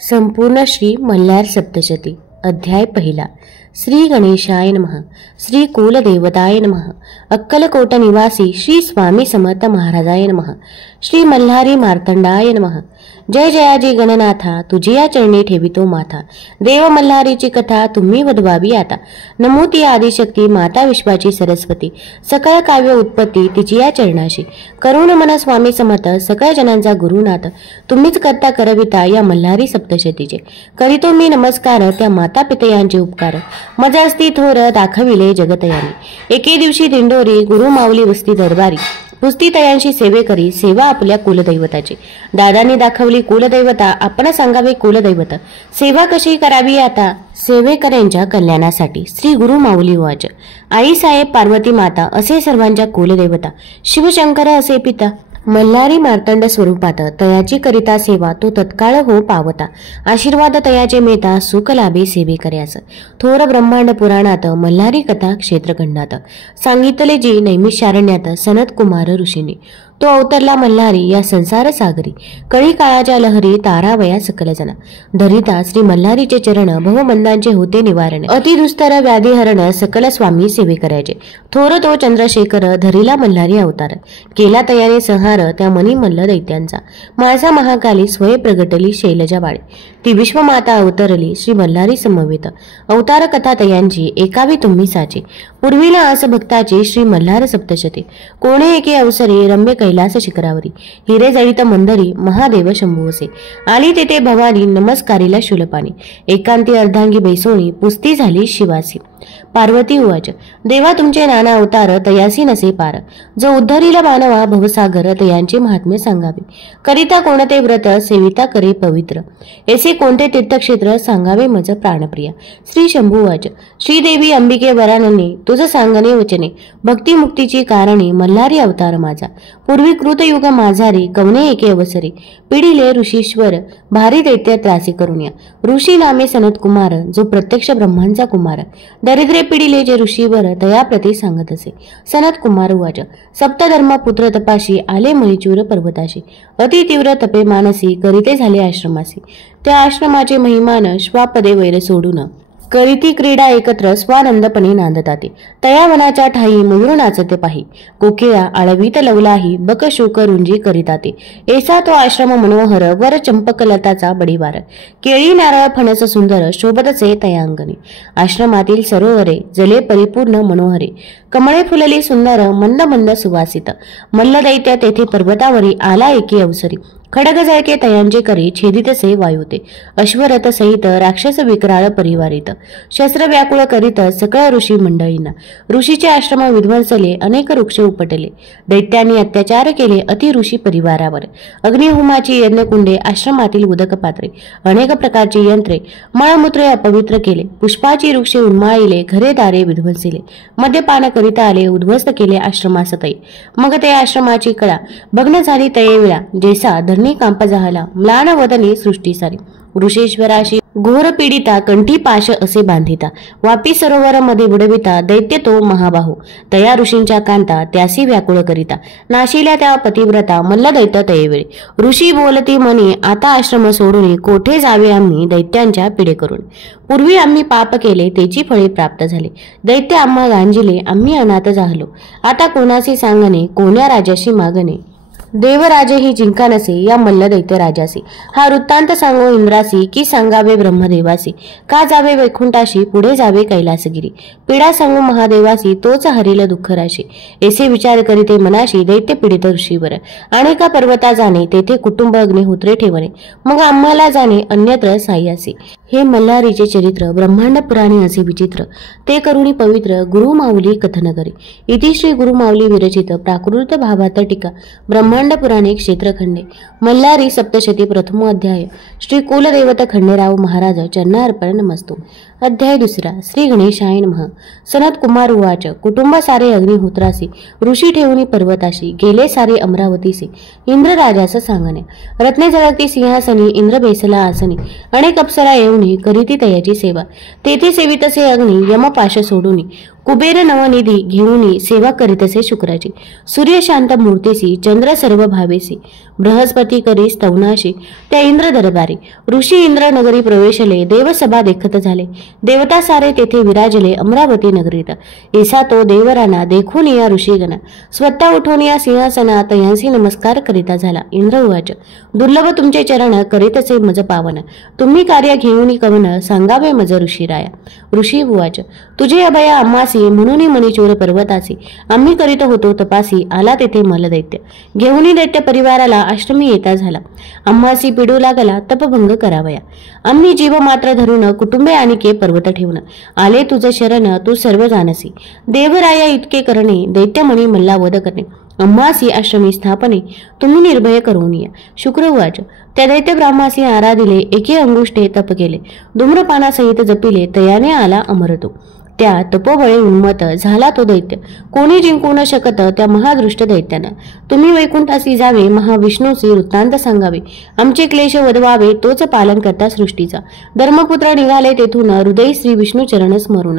संपूर्ण श्री मल्हार सप्तशती अध्याय पहिला। श्री गणेशाय नमः। श्री कुलदेवताय नमः। अक्कलकोट निवासी श्री स्वामी समर्थ महाराजाय नमः। श्री मल्हारी मार्तंडाय नमः। जय जयाजी गणनाथा, तुझी या चरणी ठेवितो माथा। देव मल्हारीची कथा तुम्ही वदवावी आता। नमो ती आदिशक्ती माता विश्वाची सरस्वती, सकळ काव्य उत्पत्ती तिची या चरणाशी। करुण मन स्वामी समर्थ, सकळ जनांचा गुरुनाथ, तुम्हीच करता करविता या मल्हारी सप्तशतीचे। करीतो मी नमस्कार त्या माता पितयांचे उपकार, मज असती थोर दाखविले जगतयानी। एके दिवशी दिंडोरी गुरु माऊली वस्ती दरबारी, पुस्ती तयांशी सेवे करी सेवा आपल्या कुलदैवताची। दादांनी दाखवली कुलदैवता, आपण सांगावे कुलदैवत, सेवा कशी करावी आता सेवेकऱ्यांच्या कल्याणासाठी। श्री गुरु माऊली वाच। आई साहेब पार्वती माता असे सर्वांच्या कुलदैवता, शिवशंकर असे पिता, मल्हारी मार्तंड स्वरूपात तयाची करिता सेवा तो तत्काळ हो पावता। आशीर्वाद तयाचे मेता सुख लाभे सेवे कर्यास। थोर ब्रह्मांड पुराणात मल्हारी कथा क्षेत्रखंडात, सांगितले जी नैमिषारण्यात सनत कुमार ऋषीने। तो अवतरला मल्हारी या संसार सागरी, कळी काळाच्या लहरी तारावया सकल जना। धरिता श्री मल्हारीचे चरण भवमंदांचे होते निवारण, अति दुस्तर व्याधी हरण सकल स्वामी सेवे करायचे। थोर तो चंद्रशेखर धरिला मल्हारी अवतार, केला तयाने संहार त्या मनी मल्ल दैत्यांचा। माळसा महाकाली स्वय प्रगटली शैलजा बाळे, ती विश्वमाता अवतरली श्री मल्हारी समवेत। अवतार कथा तयांची एकावी तुम्ही साचे, पूर्वीला आस भक्ताची श्री मल्हार सप्तशती। कोणे एके अवसरी रम्य कैलास शिखरावरी, हिरे जळित मंदरी महादेव शंभू असे। आली तेथे भवानी नमस्कारीला शूलपाणी, एकांती अर्धांगी बैसोणी पुस्ती झाली शिवासी। पार्वती उवाच, देवा तुमचे नाना अवतार तयासी नसे पार, जो उद्धरीला मानवा भवसागर तयांचे महात्म्य सांगावे। करिता कोणते व्रत सेविता करे पवित्र, ऐसे कोणते तीर्थक्षेत्र सांगावे मज प्राणप्रिया। श्री शंभू उवाच, श्रीदेवी अंबिके वरानने तुझ सांगणे वचने, भक्ती मुक्तीची कारणे मल्हारी अवतार माझा। पूर्वी कृतयुग माझारी कवने एके अवसरी, पिढीले ऋषीश्वर भारी दैत्य त्रासी करुण्या। ऋषी नामे सनत कुमार, जो प्रत्यक्ष ब्रह्मांचा कुमार। दरिद्रे पिढीले जे ऋषीवर तया प्रती सांगत असे। सनत कुमार उवाच, सप्तधर्म पुत्र तपाशी आले मणिचूर पर्वताशी, अति तीव्र तपे मानसी करीते झाले आश्रमासी। त्या आश्रमाचे महिमान श्वापदे वैर सोडून, करीती क्रीडा एकत्र स्वानंदपणे नांदताते। तया वनाच्या ठाई मयूर नाचते पाही, कोकिळा आळवीत लवलाही बक शोक रुंजी करिताते। ऐसा तो आश्रम मनोहर वर चंपकलताचा बडीवार, केळी नारळ फणस सुंदर शोभतसे तयांगणे। आश्रमातील सरोवरे जले परिपूर्ण मनोहरे, कमळे फुलली सुंदर मंद मंद सुवासित। मल्ल दैत्य तेथे पर्वतावरी आला एके अवसरी, खडग जळके तयांचे करी छेदितसे वायुते। अश्वरथ सहित राक्षस विक्राळ परिवारित, शस्त्र व्याकुळ करीत सकळ ऋषी मंडळींना। ऋषीचे आश्रम विध्वंसले अनेक वृक्ष उपटले, दैत्यांनी अत्याचार केले अति ऋषी परिवारावर। अग्निहोमाची यज्ञकुंडे आश्रमातील उदक पात्रे, अनेक प्रकारची यंत्रे मळमूत्रे अपवित्र केले। पुष्पाची वृक्षे उन्माळिले, घरे दारे विध्वंसिले, मद्यपान करिता आले उद्ध्वस्त केले आश्रमास तै। मग ते आश्रमाची कळा भग्न झाली तये वेळा, जैसा धरणी कांप झाला म्लान वदनी सृष्टी सारी। ऋषेश्वराशी घोर पीडिता कंठी पाश असे बांधिता, वापी सरोवर मध्ये बुडविता दैत्य तो महाबाहू। तया ऋषींच्या कांता त्यासी व्याकुळ करिता, नाशिल्या त्या पतिव्रता मल्ल दैत्य तयेवेळी। ऋषी बोलती मनी आता आश्रम सोडून, कोठे जावे आम्ही दैत्यांच्या पिडे करून। पूर्वी आम्ही पाप केले तेची फळे प्राप्त झाले, दैत्य आम्हा गांजिले आम्ही अनाथ झालो। आता कोणासी सांगणे कोण्या राजाशी मागणे, देवराजे ही जिंका नसे या मल्ल दैत्य राजासी। हा वृत्तांत सांगो इंद्रासी की सांगावे ब्रह्मदेवासी, का जावे वैकुंठाशी पुढे जावे कैलासगिरी। पीडा सांगू महादेवासी तोच हरिल दुःख राशी। ऐसे विचार करीते मनाशी दैत्य पीडित ऋषीवर, आणि का पर्वता जाणे तेथे कुटुंब अग्निहोत्रे ठेवणे, मग आम्हाला जाणे अन्यत्र साह्यासी। हे मल्हारीचे चरित्र ब्रह्मांड पुराणे असे विचित्र, ते करुणी पवित्र गुरु माऊली कथन करी। इति श्री गुरु माऊली विरचित प्राकृत भावार्थ टीका ब्रह्मांड पुराणे क्षेत्रखंडे मल्हारी सप्तशती प्रथमो अध्याय। श्री कुलदेवत खंडेराव महाराज चरणार्पण नमस्तु। अध्याय दुसरा. श्री गणेशाय नमः. सनत कुमार उवाच. कुटुंब सारे अग्निहोत्रासी, ऋषी ठेवणी पर्वताशी, गेले सारे अमरावतीसे. इंद्र राजाचं सांगणे. रत्ने झळकती सिंहासनी, इंद्र बेसला आसनी. अनेक अप्सरा येऊनी, करीती तयाची सेवा. तेथे सेवितसे अग्नी, यमपाश सोडूनी. कुबेर नवनिधी घेऊनी, सेवा करीतसे शुक्राची. सूर्य शांत मूर्तीसी, चंद्र सर्व भावेसी. बृहस्पती करी स्तवनाशी, त्या इंद्र दरबारी. ऋषी इंद्र नगरी प्रवेशले, देवसभा देखत झाले. देवता सारे तेथे विराजले, अमरावती नगरीत. ऐसा तो देवराना, देखून या ऋषीगणा. स्वतः उठून या सिंहासना, तयांसी नमस्कार करिता झाला. इंद्र उवाच. दुर्लभ तुमचे चरण, करीतसे मज पावन. तुम्ही कार्य घेऊनी कवन, सांगावे मज ऋषीराया. ऋषी उवाच. तुझे अभया आम्हासी, म्हणून मणिचूर पर्वतासी. आम्ही करीत होतो तपासी, आला तेथे मलदैत्य. घेऊनी दैत्य परिवाराला, आश्रमी येता झाला. आम्हासी पिडू लागला, तपभंग करावया. आम्ही जीव मात्र धरून, कुटुंबे आणिके पर्वत ठेवून. आले तुझ शरण, तू सर्व जाणसी. देवराया इतके करणे, दैत्यमणी मल्ला वध करणे. आम्हासी आश्रमी स्थापने, तुम्ही निर्भय करून या. शुक्र उवाच. त्या दैत्य ब्राह्मासी आराधिले, एके अंगुष्ठे तप केले. धूम्रपानासहित जपिले, तयाने आला अमरतो. त्या तपोबळे उन्मत झाला तो दैत्य. कोणी जिंकू न शकत त्या महादृष्ट दैत्यानं. तुम्ही वैकुंठासी जावे, महाविष्णूसी वृत्तांत सांगावे. आमचे क्लेश वदवावे, तोच पालन करता सृष्टीचा. धर्मपुत्र निघाले तेथून, हृदय श्री विष्णू चरण स्मरून.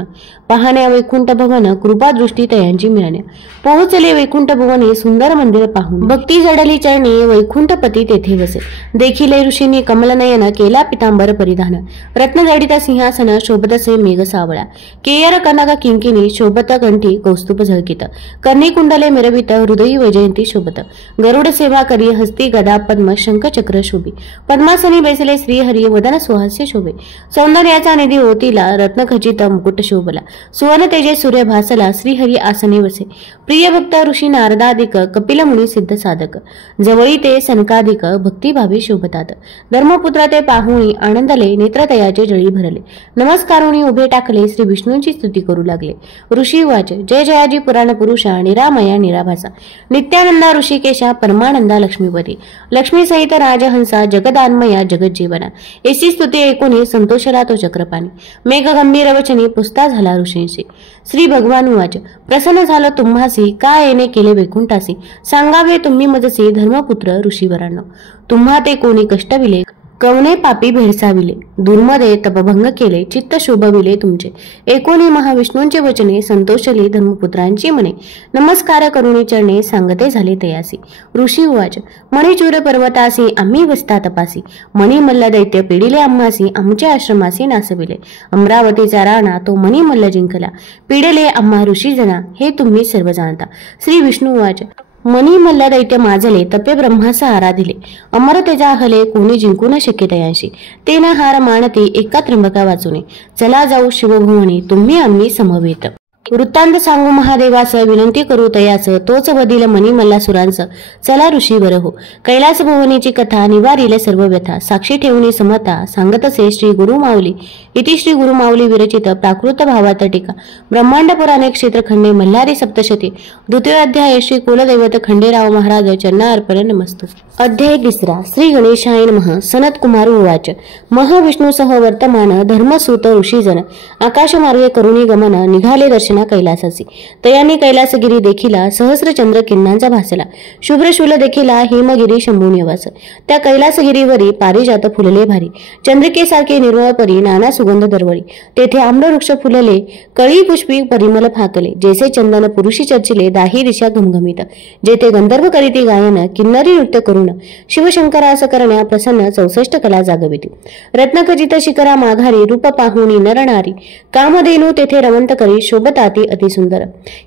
पाहण्या वैकुंठ भवन, कृपा दृष्टी तयांची मिळण्या. पोहोचले वैकुंठ भवने, सुंदर मंदिर पाहून. भक्ती जडली चरणी, वैकुंठपती तेथे वसे. देखिले ऋषींनी कमलनयन, केला पितांबर परिधान. रत्नजडित सिंहासन, शोभतसे मेघ सावळा. केयर कनक किंकिनी, शोभत कंठी कौस्तुभ झळकित. कर्णी कुंडले मिरवित, हृदयी वैजयंती शोभत. गरुड सेवा करी, हस्ती गदा पद्म शंख चक्र शोभी. पद्मासनी बैसले श्रीहरी, वदन सुहास्य शोभे. सौंदर्याचा निधी ओतीला, रत्नखचित मुकुट शोभला. सुवर्ण तेजे सूर्य भासला, श्रीहरी आसने वसे. प्रिय भक्त ऋषी नारदादिक, कपिल मुनी सिद्ध साधक. जवळी ते सनकाधिक, भक्तिभावी शोभतात. धर्मपुत्र ते पाहुणी, आनंदले नेत्रतयाचे जळी भरले. नमस्कारुणी उभे टाकले, श्री विष्णूंची स्तुती करू लागले. ऋषी वाच. जय जयाजी पुराण पुरुषा, निरामया निराभासा. नित्यानंदा ऋषिकेशा, परमानंदा लक्ष्मीपती. लक्ष्मी सहित राजहंसा, जगदान्मया जगज्जीवना. एसी स्तुती ऐकून संतोषला तो चक्रपाणी. मेघ गंभीर वचनी, पुसता झाला ऋषींशी. श्री भगवान उवाच. प्रसन्न झालं तुम्हासी, का येणे केले वैकुंठासी. सांगावे तुम्ही मजसी, धर्मपुत्र ऋषीवरांनो. तुम्हा ते कोणी कष्टविले, कवने पापी भेडसाविले. दुर्मदे तपभंग केले, चित्त शोभविले तुमचे. एकोणी महाविष्णूंचे वचने, संतोषली धर्मपुत्रांची मने. नमस्कार करुणी चरणे, सांगते झाले तयासी. ऋषी उवाच. मणिचूर पर्वतासी, आम्ही वसता तपासी. मणिमल्ल दैत्य पिडिले आम्हासी, आमच्या आश्रमासी नासविले. अमरावतीचा राणा, तो मणिमल्ल जिंकला. पिडले आम्हा ऋषीजना, हे तुम्ही सर्व जाणता. श्री विष्णू उवाच. मनी मल्ल दैत्य माजले, तपे ब्रह्मास आराधिले. अमर तेजा हले, कोणी जिंकू न शक्य तयांशी. ते न हार मानती, एका त्र्यंबका वाचुने. चला जाऊ शिवभुवनी, तुम्ही आम्ही समवेत. वृत्तांत सांगू महादेवास, विनंती करू तयास. तोच वदिल मणिमल्ला सुरांस, चला ऋषीवर हो. कैलास भुवनीची कथा, निवारिले सर्व व्यथा. साक्षी ठेवणी समता, सांगतसे श्री गुरु माऊली. इति श्री गुरु माऊली विरचित प्राकृत भावात टीका. ब्रह्मांड पुराणे क्षेत्रखंडे मल्हारी सप्तशती. द्वितीय अध्याय. श्री कुलदैवत खंडेराव महाराज चरणा अर्पण नमस्तु. अध्याय तिसरा. श्री गणेशाय नमः. सनत कुमार उवाच. महाविष्णूसह वर्तमान, धर्मसूत ऋषीजन. आकाशमार्गे करुणी गमन, निघाले दर्शना कैलासासी. तयाने कैलासगिरी देखिला, सहस्र चंद्र किरणांचा भासला. शुभ्रशूल देखिला, हेमगिरी शंभुनिवास. त्या कैलासगिरीवरी पारिजात फुलले भारी. चंद्रिकेसारखे निर्मळ परी, नाना सुगंध दरवळी. तेथे आम्रवृक्ष फुलले, कळी पुष्पी परिमल फाकले. जैसे चंदन पुरुषी चर्चिले, दाही दिशा घमघमीत. जेथे गंधर्व करीती गायन, किन्नरी नृत्य करून. शिवशंकरास करण्या प्रसन्न, 64 कला जागविती. रत्नखचित शिखरा माघारी, रूप पाहुणी नरनारी. कामधेनू तेथे रवंत करी, शोभताती अतिसुंदर.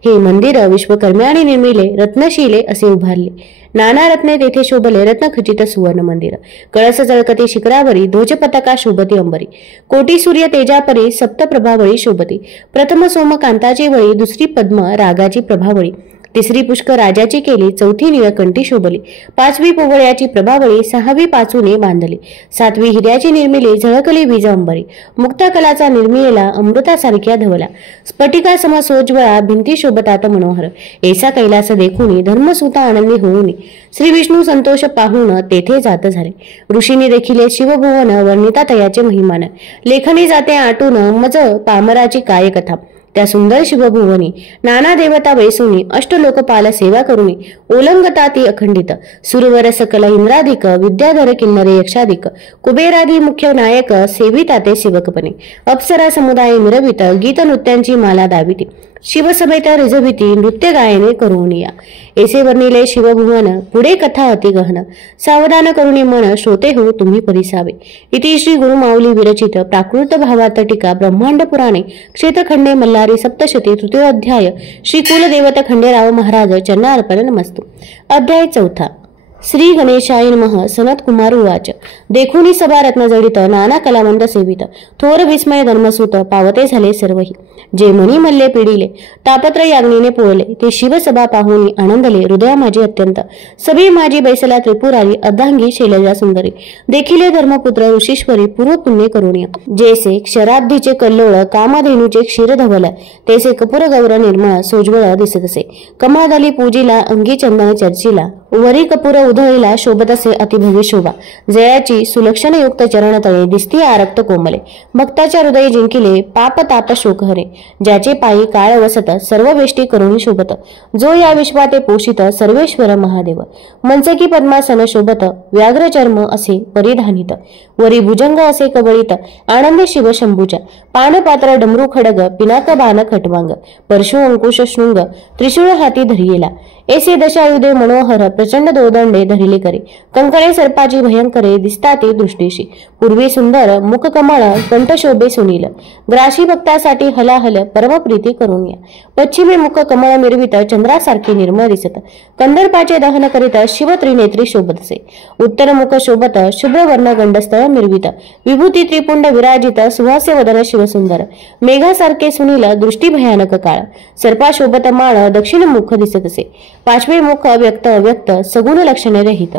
हे मंदिर विश्वकर्म्याने निर्मिले, रत्नशिले असे उभारले. नाना रत्ने तेथे शोभले, रत्नखचित सुवर्ण मंदिर. कळस जळकती शिखरावरी, ध्वजपताका शोभती अंबरी. कोटी सूर्य तेजापरी, सप्तप्रभावळी शोभती. प्रथम सोम कांताची वळी, दुसरी पद्म रागाची प्रभावळी. तिसरी पुष्कर राजाची केली, चौथी निळकंठी शोभली, पाचवी पोवळ्याची प्रभावळी, सहावी पाचूने बांधली, सातवी हिऱ्याची निर्मिली, झळकली वीज अंबरी, मुक्ताकलाचा निर्मिलेला अमृतासारख्या धवला, स्फटिका सम सोज्वळा, भिंती शोभतात मनोहर, ऐसा कैलास देखुनी धर्मसुता आनंदी होऊनी, श्री विष्णू संतोष पाहून तेथे जात झाले. ऋषींनी देखील शिवभुवन वर्णिता तयाचे महिमान, लेखनी जाते आटून मज पामराची काय कथा, त्या सुंदर शिवभुवनी नाना देवता बैसुनी, अष्टलोकपाल सेवा करुनी, ओलंगता ती अखंडित, सुरवर सकल इंद्राधिक, विद्याधर किन्नरे यक्षाधिक, कुबेरादी मुख्य नायक सेविता ते शिवकपणे, अप्सरा समुदाय मिरवित, गीत नृत्यांची माला दाविती, शिवसभेत रिझविती, नृत्य गायने करुनिया, ऐसे वर्णिले शिवभुवन, पुढे कथा अति गहन, सावधान करुणी मन, श्रोते हो तुम्ही परिसावे. इति श्री गुरु माऊली विरचित प्राकृत भावार्थ टीका ब्रह्मांड पुराणे क्षेत्रखंडे मल्हारी सप्तशती तृतीय अध्याय श्री कुलदेवता खंडेराव महाराज चरणार्पण नमस्तु. अध्याय चौथा. श्री गणेशाय नमः. सनत कुमार उवाच. देखुनी सभा रत्नजडित, नाना कलावंत सेवित, थोर विस्मय धर्मसूत, पावते झाले सर्वही, जे मनी मल्ले पिढीले, तापत्र याग्नीने पोळले, ते शिवसभा पाहुनी आनंदले, हृदया माझी अत्यंत, सभी माझी बैसला त्रिपुरारी, अर्धांगी शैलजा सुंदरी, देखिले धर्मपुत्र ऋषीश्वरी, पूर्व पुण्य करुणीय, जैसे क्षराब्धीचे कल्लोळ, कामधेनुचे क्षीर धवल, तेसे कपूर गौर निर्मळ सोज्वळ दिसतसे, कमळदली पूजीला, अंगी चंदन चर्चिला, वरी कपूर उधळीला, शोभत असे अतिभव्य शोभा, जयाची सुलक्षणयुक्त चरण तळे, दिसती आरक्त कोमले, भक्ताच्या हृदय जिंकिले, पाप ताप शोक हरे, ज्याचे पायी काळ वसत, सर्व वेष्टी करून शोभत, जो या विश्वाते पोषित, सर्वेश्वर महादेव, मंचकी पद्मासन शोभत, व्याघ्र चर्म असे परिधानित, वरी भुजंग असे कबळीत, आनंद शिव शंभूच्या, पानपात्र डमरू खडग, पिनाक बाण खटवांग, परशु अंकुश शृंग, त्रिशूळ हाती धरियेला, ऐसे दशायुधे मनोहर, प्रचंड दोदंडे धरिले करे, कंकणे सर्पाची भयंकरे, दिसता ते दृष्टीशी, पूर्वी सुंदर मुख कमळ, कंठ शोभे सुनील, ग्राशी भक्तासाठी हलाहल, परम प्रीती करून या, पश्चिमे मुख कमळ मिरवित, चंद्रासारखे निर्मळ दिसत, कंदर्पाचे दहन करीत, शिव त्रिनेत्री शोभतसे, उत्तर मुख शोभत, शुभ्र वर्ण गंडस्थळ मिरवित, विभूती त्रिपुंड विराजित, सुहास्य वदन शिवसुंदर, मेघासारखे सुनील, दृष्टी भयानक काळ, सर्पा शोभत माळ, दक्षिण मुख दिसतसे, पाचवे मुख व्यक्त अव्यक्त, सगुण लक्षणे रहित,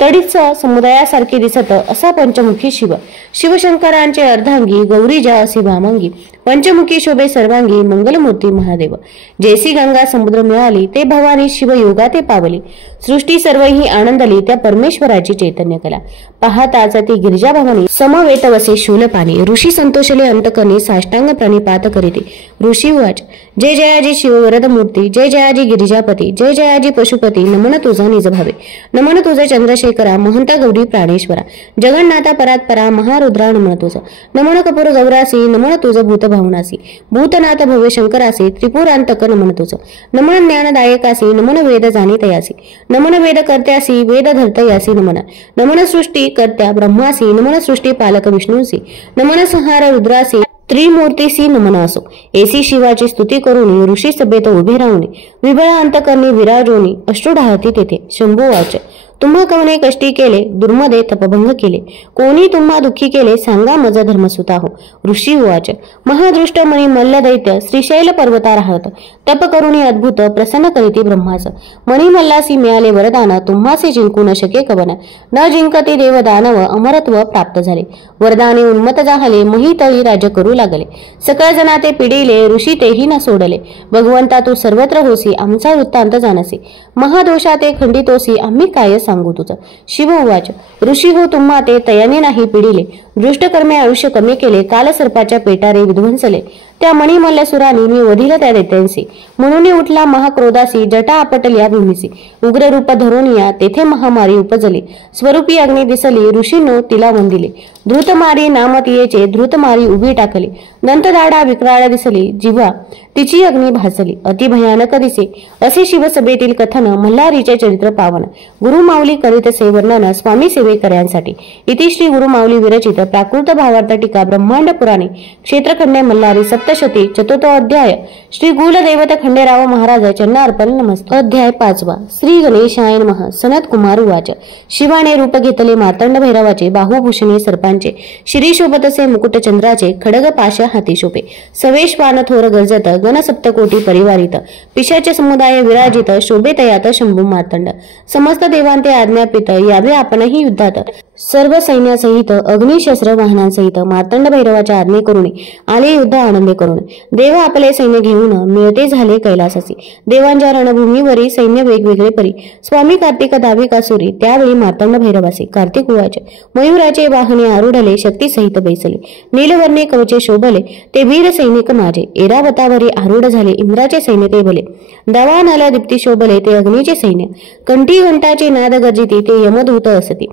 तडीच समुदायासारखे दिसत असा पंचमुखी शिव, शिवशंकरांचे अर्धांगी, गौरीजा असे वामांगी, पंचमुखी शोभे सर्वांगी, मंगलमूर्ती महादेव, जैसी गंगा समुद्र मिळाली, ते भवानी शिव योगा ते पावली, सृष्टी सर्वही आनंदली, त्या परमेश्वराची चैतन्य कला, पाहताच ती गिरिजा भवानी, समवेत वसे शूलपाणी, ऋषी संतोषले अंतकरणी, साष्टांग प्रणिपात करीते. ऋषी उवाच. जय जयाजी शिव वरद मूर्ती, जय जयाजी गिरिजापती, जय जयाजी पशुपती, नमन तुझा निज भावे, नमन तुझे चंद्रशेखरा, महंता गौरी प्राणेश्वरा, जगन्नाथा परात्परा, महारुद्रा नमन तुझ, नमन कपूर गौरासी, नमन तुझ भूत भावनासी, भूतनाथ भव्य शंकरासी, त्रिपुरांतक नमन तुझ, नमन ज्ञानदायकासी, नमन वेद जाणितयासी, नमन वेद कर्त्यासी, वेद धर्तयासी नमन, नमन सृष्टी कर्त्या ब्रह्मासी, नमन सृष्टी पालक विष्णूसी, नमन संहार रुद्रासी, त्रिमूर्तीसी नमन असो. ऐसी शिवाची स्तुती करून ऋषी सभेत उभे राहून विबळ अंतकरणी विराजोनी अश्रू ढाळती तेथे. शंभू वाच. तुम्हा कवने कष्टी केले, दुर्मदे तपभंग केले, कोणी तुम्हा दुःखी केले, सांगा मज धर्मसुता हो. ऋषी उवाच. महादृष्ट मणी मल्ल दैत्य श्रीशैल पर्वता राहत, तप करुणी अद्भुत प्रसन्न करीती ब्रह्मास, मणी मल्लासी मिळाले वरदान, तुम्हासी जिंकू न शके कवन, न जिंकती देव दानव, अमरत्व प्राप्त झाले, वरदाने उन्मत झाले, महितळी राज्य करू लागले, सकळ जना ते पिढीले, ऋषी तेही न सोडले, भगवंता तू सर्वत्र होसी, आमचा वृत्तांत जाणसी, महादोषा ते खंडितोसी, आम्ही काय सांगू तुझं. शिव उवाच. ऋषी हो तुम्हा ते तयाने नाही पिढीले, दृष्टकर्मे आयुष्य कमी केले, काल सर्पाच्या पेटारे विध्वंसले, त्या मणिमल्लसुरानी मी वधिल त्या दैत्यांसी, म्हणून उठला महाक्रोधासी, जटा आपटल्या भूमीसी, उग्र रूप धरून या तेथे महामारी उपजली, स्वरूपी अग्नी दिसली, ऋषींनो तिला वंदिले, धृतमारी नामतियेचे धृतमारी उभी टाकली, दंतदाडा विक्राळ दिसली, जिव्हा तिची अग्नी भासली, अति भयानक दिसे. असे शिवसभेतील कथन मल्हारीचे चरित्र पावन. गुरु माऊली करीतसे वर्णन स्वामी सेवेकऱ्यांसाठी. इति श्री गुरु माऊली विरचित प्राकृत भावार्थ टीका ब्रह्मांड पुराणे क्षेत्रखंडे मल्हारी सप्त सप्तशती चतुर्थो अध्याय श्री कुलदैवत खंडेराव महाराज चरणार्पण नमस्ते। अध्याय 5 श्री गणेशाय नमः। सनत कुमार उवाच शिवाने रूप घेतले मार्तंड भैरवाचे, बाहुभूषणे सर्पांचे, शिरी शोभतसे मुकुट चंद्राचे, खडग पाश हाती शोभे, सवेश पान थोर गर्जत, गण सप्तकोटी परिवारित, पिशाच समुदाय विराजित, शोभे तयात शंभू मार्तंड, समस्त देवांते आज्ञापित, यावे आपणही युद्धात, सर्व सैन्यासहित अग्निशस्त्र वाहनांसहित मार्तंड भैरवाच्या आज्ञे करून आले युद्ध आनंदे करून, देव आपले सैन्य घेऊन मिळते झाले कैलासासी, देवांच्या रणभूमीवरी सैन्य वेगवेगळे परी, स्वामी कार्तिक दाविकासुरी, त्यावेळी मार्तंड भैरवासी, कार्तिक उवाच मयुराचे वाहने आरूढले, शक्ती सहित बैसले, नीलवर्णे कवचे शोभले, ते वीर सैनिक माझे, एरावतावरी आरूढ झाले, इंद्राचे सैन्य ते भले, दवानाला दीप्ती शोभले, ते अग्नीचे सैन्य, कंठी घंटाचे नाद गर्जिती, ते यमदूत असती,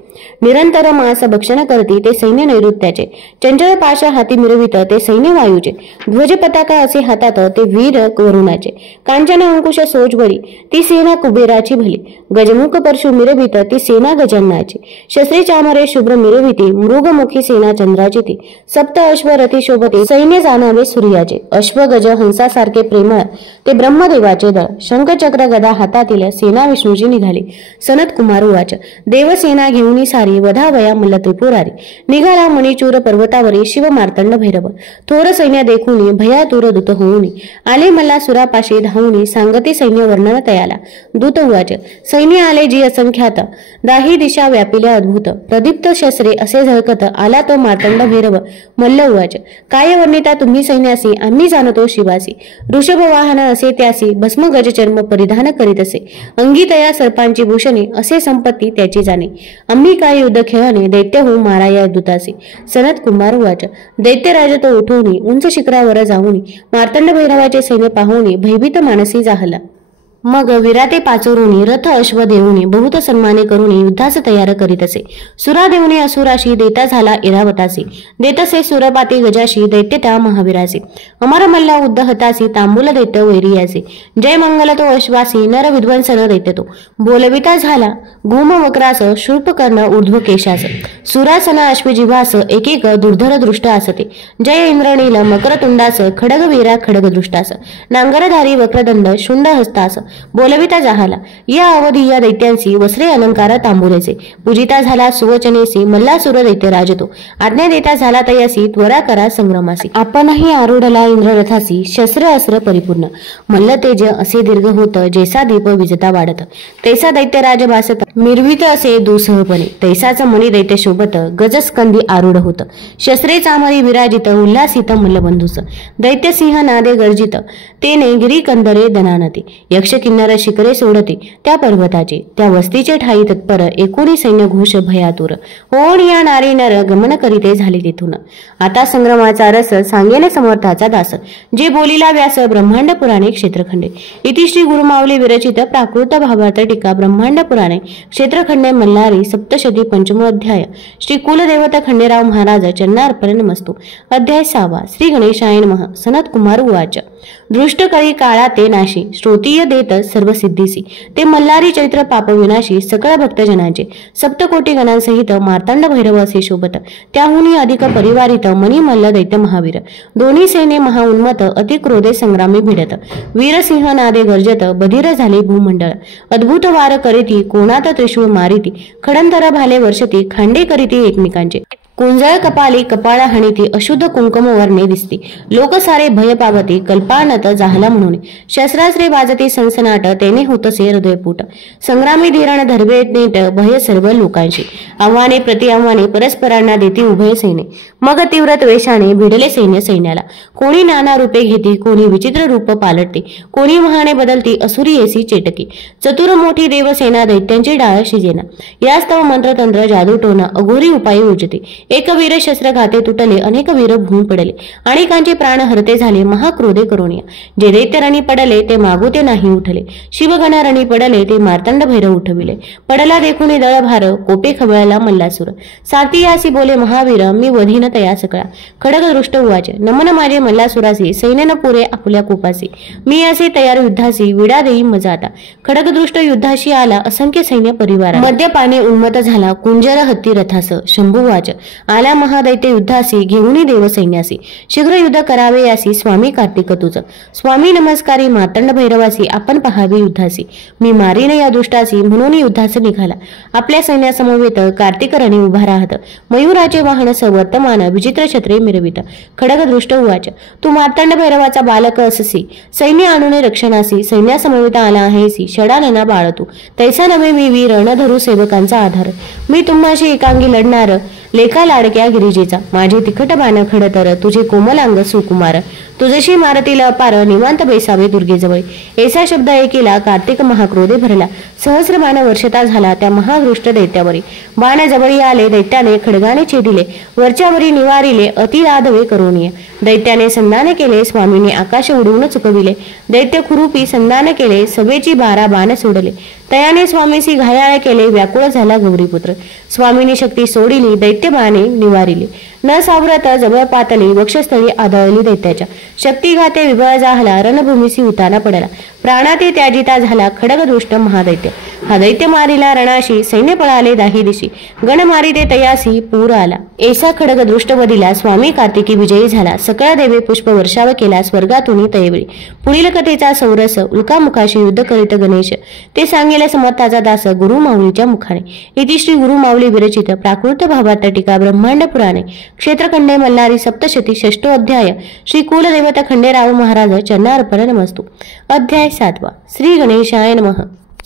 निरंतर मास भक्षण करती, ते सैन्य नैऋत्याचे, चंचल पाश हाती मिरवित, ते सैन्य वायूचे, ध्वज पताका असे हातात, ते वीर वरुणाचे, कांचन अंकुश सोजवरी, ती सेना कुबेराची भली, गजमुख परशु मिरवित, ती सेना गजाननाची, शस्त्री चामरे शुभ्र मिरविती, मृगमुखी सेना चंद्राची ती, सप्त अश्वरथी शोभते, सैन्य जाणावे सूर्याचे, अश्व गज हंसासारखे प्रेमळ, ते ब्रह्मदेवाचे दळ, शंख चक्र गदा हातातील, सेना विष्णूची निघाली। सनत कुमार उवाच देवसेना घेऊन सारी, वधावया मल्ल त्रिपुरारी, निघाला मणिचूर पर्वतावरी, शिव मार्तंड भैरव, थोर सैन्य देखुनी, भयातुर दूत होऊनी, आले मल्ला सुरापाशी धावूनी, सांगते सैन्य वर्णन तयाला, दूत उवाच सैन्य आले जी असंख्यात, दाही दिशा व्यापिल्या अद्भुत, प्रदीप्त शस्त्रे असे झळकत, आला तो मार्तंड भैरव, मल्ल उवाच काय वर्णिता तुम्ही सैन्यासी, आम्ही जाणतो शिवासी, ऋषभ वाहन असे त्यासी, भस्म गज चर्म परिधान करीत असे, अंगी तया सर्पांची भूषणे, असे संपत्ती त्याची जाणे, आम्ही काय युद्ध खेळणे, दैत्य होऊ मारा या दूतासी। सनत कुमार उवाच दैत्यराज तो उठवून उंच शिखरावर जाऊन, मार्तंड भैरवाचे सैन्य पाहून भयभीत मानसी जाहला, मग विराते पाचोरुनी, रथ अश्व देऊनी, बहुत सन्माने करुनी, युद्धास तयार करीत असे, सुरा देऊनी असुराशी, देता झाला इरावतासी, देतसे सुरपाती गजाशी, दैत्य त्या महावीरासी, अमर मल्ला उद्धहतासी, तांबूल दैत्य वैरियासी, जय मंगल तो अश्वासी, नर विध्वंसन दैत्य तो, बोलविता झाला घूम वक्रास, शूर्पकर्ण ऊर्ध्व केशास, सुरासन अश्वजिवास, एक एक दुर्धर दृष्ट असते, जय इंद्रनील मकरतुंडास, खडग वीरा खडग दृष्टास, नांगरधारी वक्रदंड शुंड हस्तास, बोलविता जाहाला, या अवधी या दैत्यांसी, वस्त्रे अलंकार तांबुरेचे, पूजिता झाला सुवचनेसी, मल्लासुर दैत्य राजतो, आज्ञा देता झाला तयासी, त्वरा करा संग्रामासी, आपणही आरूढला इंद्ररथासी, शस्त्र अस्त्र परिपूर्ण, मल्ल तेज असे दीर्घ होत, जैसा दीप विजता वाढत, तैसा दैत्यराज भासत, मिरवित असे दुसहपणे, तैसाच मणी दैत्य शोभत, गजस्कंदी आरूढ होत, शस्त्रे चामरी विराजित, उल्हासित मल्लबंधूस, दैत्य सिंह नादे गर्जित, तेने गिरी कंदरे दनानते, यक्ष किन्नर शिखरे सोडते, त्या पर्वताचे, त्या वस्तीचे ठाई तत्पर, एकोणी सैन्य घोष भयातुर, होण या नारी नर गमन करीते झाले तेथून, आता संग्रामाचा रस सांगेने समर्थाचा दास, जे बोलिला व्यास ब्रह्मांड पुराणे क्षेत्रखंडे, इति श्री गुरुमाऊली विरचित प्राकृत भावार्थ टीका ब्रह्मांड पुराणे क्षेत्रखंडे मल्हारी सप्तशती पंचमो अध्याय श्री कुलदेवत खंडेराव महाराज चरणार्पण नमस्तु। अध्याय 6 श्री गणेशाय नमः। सनत कुमार उवाच दृष्ट कळी काळा ते नाशी, श्रोतीय देत सर्व सिद्धीसी, ते मल्हारी चैत्र पाप विनाशी, सकळ भक्तजनांचे, सप्तकोटी गणांसहित मार्तंड भैरव असे शोभत, त्याहुनी अधिक परिवारित, मणी मल्ल दैत्य महावीर, दोन्ही सैन्य महाउन्मत, अति क्रोधे संग्रामी भिडत, वीरसिंह नादे गर्जत, बधीर झाले भूमंडळ, अद्भुत वार करीती, कोणात त्रिशूळ मारिती, खडंतर भाले वर्षती, खांडे करीती एकमेकांचे, कुंजळ कपाली कपाळ हाणीती, अशुद्ध कुंकुम वर्णे दिसती, लोक सारे भय पावती, कल्पानत जाहला म्हणून, शस्त्रास्त्रे वाजती सनसनाट, तेने होतसे हृदयपूट, संग्रामी धीरण धरवे नेट, भय सर्व लोकांशी, आव्हाने प्रति आव्हाने परस्परांना देती उभय सैन्य, मग तीव्र द्वेषाने भिडले सैन्य सैन्याला, कोणी नाना रूपे घेती, कोणी विचित्र रूप पालटते, कोणी महाने बदलती, असुरी येसी चेटकी, चतुर मोठी देवसेना, दैत्यांची डाळ शिजेना, यास्तव मंत्रतंत्र जादूटोना, अघोरी उपाय उजते, एक वीर शस्त्र घाते तुटले, अनेक वीर भूम पडले, अनेकांचे प्राण हरते झाले, महाक्रोधे करुणिया, जे दैत्य रणी पडले, ते मागू ते नाही उठले, शिवगण रणी पडले, ते मार्तंड भैरव उठविले, पडला देखुनी दळ भार, कोपे खवळला मल्लासुर, साती यासी बोले महावीर, मी वधीन तया सकळा, खडग दृष्ट उवाच नमन माझे मल्लासुरासी, सैन्य पुरे आपुल्या कोपासी, मी असे तयार युद्धासी, विडा देई मजाता, खडगदृष्ट युद्धाशी आला, असंख्य सैन्य परिवार, मद्यपाने उन्मत झाला, कुंजर हत्ती रथास, शंभुवाच आला महादैत्य युद्धासी घेऊनी देव सैन्यासी शीघ्र युद्ध करावे यासी स्वामी कार्तिक तुझ स्वामी नमस्कारी मार्तंड भैरवासी आपण पहावे युद्धासी मी मारीन या दुष्टासी म्हणून युद्धास निघाला आपल्या सैन्यासमवेत कार्तिक रणी उभा राहत मयूराचे वाहन वर्तमान विचित्र छत्रे मिरवित खडग दृष्ट उवाच तू मार्तंड भैरवाचा बालक अससी सैन्य आणून रक्षणासी सैन्यासमवेत आला आहेसी षडानना बाळ तू तैसा नव्हे मी वीर रणधरू सेवकांचा आधार मी तुम्हाशी एकांगी लढणार लेखा लाडक्या गिरिजेचा माझे तिखट बाण खडतर तुझे कोमलांग सुकुमार तुझशी मारतील अपार निवांत बैसावे दुर्गेजवळ ऐसा शब्द ऐकेला कार्तिक महाक्रोधे भरला सहस्र बाण वर्षता झाला त्या महादृष्ट दैत्यावरी बाण जवळी आले दैत्याने खडगाने छेदिले वरच्यावरी निवारिले अतिराधवे करुणीय दैत्याने संधान केले स्वामीने आकाश उडवून चुकविले दैत्य खुरुपी संधान केले सभेची 12 बाण सोडले तयाने स्वामीसी घायाळ केले व्याकुळ झाला गौरीपुत्र स्वामीनी शक्ती सोडिली दैत्य बाणे निवारिले न सावरत जवळ पातळी वक्षस्थळी आदळली दैत्याच्या शक्तिघाते विबळ झाला रणभूमीसी उताना पडला प्राणाते त्याजिता झाला खडगदृष्ट महादैत्य हा दैत्य मारिला रणाशी सैन्य पळाले दाही दिशी गण मारिते तयासी पूर आला ऐसा खडगदृष्ट वदिला स्वामी कार्तिकी विजयी झाला सकळ देवे पुष्प वर्षाव केला स्वर्गातून तयवेळी पुढील कथेचा सौरस उल्कामुखाशी युद्ध करीत गणेश ते सांगेल समर्थाचा दास गुरु माऊलीच्या मुखाने इति श्री गुरु माऊली विरचित प्राकृत भावात टीका ब्रह्मांड पुराणे क्षेत्रखंडे मल्हारी सप्तशती 6 अध्याय श्री कुलदेवता खंडेराव महाराज चरणार्पण नमस्तु अध्याय 7 श्री गणेशाय नमः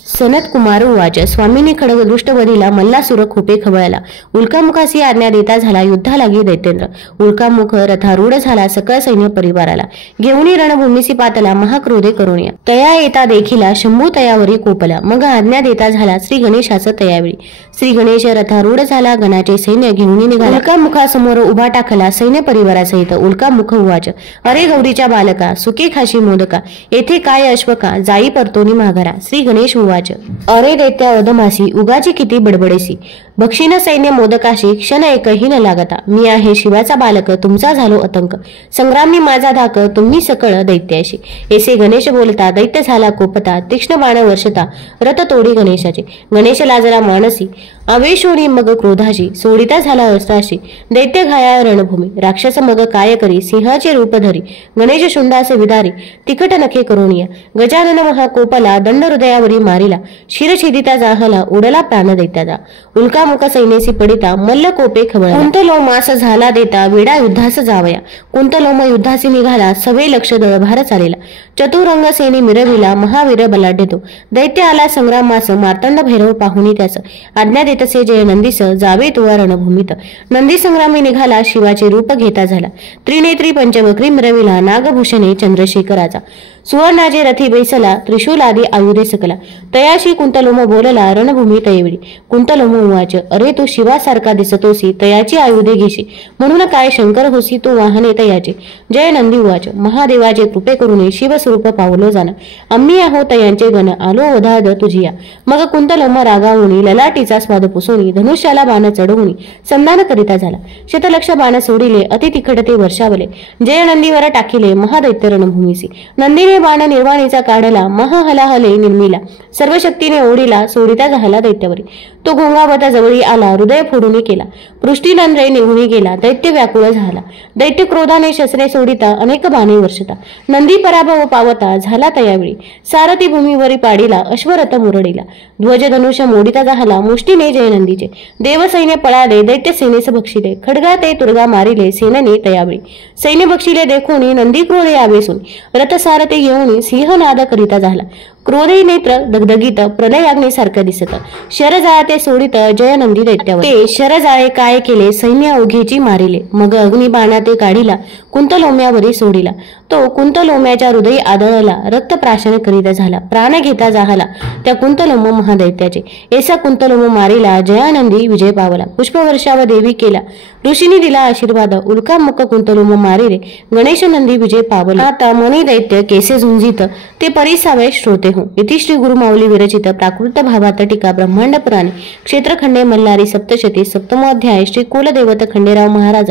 सनत कुमार उवाच स्वामीने खडगदृष्ट वधीला मल्लासुर खोपे खवळला उल्कामुखासी आज्ञा देता झाला युद्धा लागी दैत्येंद्र उल्कामुख रथारूढ झाला सकळ सैन्य परिवाराला घेऊनी रणभूमीसी पातला महाक्रोधे करुणिया तया येता देखिला शंभू तयावरी कोपला मग आज्ञा देता झाला श्री गणेशाचं तयावेळी श्री गणेश रथारूढ झाला गणाचे सैन्य घेऊनी निघाला उल्कामुखासमोर उभा टाकला सैन्य परिवारासहित उल्कामुख उवाच अरे गौरीच्या बालका सुके खाशी मोदका येथे काय अश्वका जाई परतोनी माघारा श्री गणेश उवाच अरे दैत्या अधमासी उगाची किती बडबडेसी बक्षीन सैन्य मोदकाशी क्षण एकही न लागता मी आहे शिवाचा बालक तुमचा झालो अतंक संग्रामी माझा धाक तुम्ही सकळ दैत्याशी ऐसे गणेश बोलता दैत्य झाला कोपता तीक्ष्ण बाण वर्षता रथ तोडी गणेशाचे गणेश लाजरा मानसी आवेशोनी मग क्रोधाशी सोडिता झाला अस्त्राशी दैत्य घाया रणभूमी राक्षस मग काय करी सिंहाचे रूप धरी गणेश शुंडासे विदारी तिखट नखे करुणिया गजानन महाकोपला दंड हृदयावरी मारिला शिरछेदिता जाहला उडला प्राण दैत्याचा उल्कामुख सैन्यासी पडिता मल्ल कोपे खवळला कुंतलोमास झाला देता वेडा युद्धास जावया कुंतलोम युद्धासी निघाला सवे लक्ष दळभार चालेला चतुरंग सेनी मिरविला महावीर बलाढ्य तो दैत्य आला संग्रामास मार्तंड भैरव पाहुनी त्यास आज्ञा देतसे जय नंदीस जावे तुवा रणभूमीत नंदी संग्रामी निघाला शिवाचे रूप घेता झाला त्रिनेत्री पंचवक्री मिरविला नागभूषणे चंद्रशेखराचा सुवर्णाचे रथी बैसला त्रिशूलादी आयुधे सकला तयाशी कुंतलोम बोलला रणभूमी तयवेळी कुंतलोम उवाच अरे तू शिवासारखा दिसतोसी तयाची आयुधे घेशी म्हणून काय शंकर होसी तू वाहने तयाचे जय नंदी उवाच महादेवाचे कृपे करूने शिवस्वरूप पावलो जाणं आम्ही आहो तयांचे गण आलो ओधाद तुझिया मग कुंतलोम रागावुनी ललाटीचा स्वाद पुसुनी धनुष्याला बाण चढवुनी संधान करिता झाला शतलक्ष बाण सोडिले अति तिखट ते वर्षावले जय नंदीवर टाकिले महादैत्य रणभूमीसी नंदीने बाण निर्वाणीचा काढला महाहलाहले निर्मिला सर्व शक्तीने ओढीला सोडिता झाला दैत्यावरी तो घोंगावता जवळी आला हृदय फोडून केला पृष्ठीनंद्रे निघून गेला दैत्य व्याकुळ झाला दैत्य क्रोधाने शस्त्रे सोडिता अनेक बाणे वर्षता नंदी पराभव पावता झाला तयावेळी सारथी भूमीवरी पाडीला अश्वरथ मुरडीला ध्वज धनुष्य मोडिता झाला मुष्टीने जय नंदीचे देव सैन्य पळाले दैत्य सेनेस बक्षिले खडगा ते तुर्गा मारिले सेनने तयावेळी सैन्य बक्षिले देखोनी नंदी क्रोधे आवेसून रथ सारथी घेऊन सिंहनाद करिता झाला क्रोधे नेत्र दगदगीत प्रलयाग्नीसारखं दिसत शरजाळे सोडित जय नंदी दैत्यावर ते शरजाळे काय केले सैन्य अवघेची मारिले मग अग्निबाणा ते काढिला कुंतलोम्यावरी सोडिला तो कुंतलोम्याच्या हृदयी आदळला रक्त प्राशन करीत झाला प्राण घेता जाहला त्या कुंतलोम महादैत्याचे ऐसा कुंतलोम मारिला जयानंदी विजय पावला पुष्पवर्षाव देवी केला ऋषींनी दिला आशीर्वाद उल्कामुख कुंतलोम मारिले गणेश नंदी विजय पावला आता मनी दैत्य केसे झुंजित ते परिसावे श्रोते हो. इति श्री गुरुमाऊली विरचित प्राकृत भावार्थ टीका ब्रह्मांड पुराणे क्षेत्रखंडे मल्हारी सप्तशती सप्तमोध्याय श्री कुलदेवत खंडेराव महाराज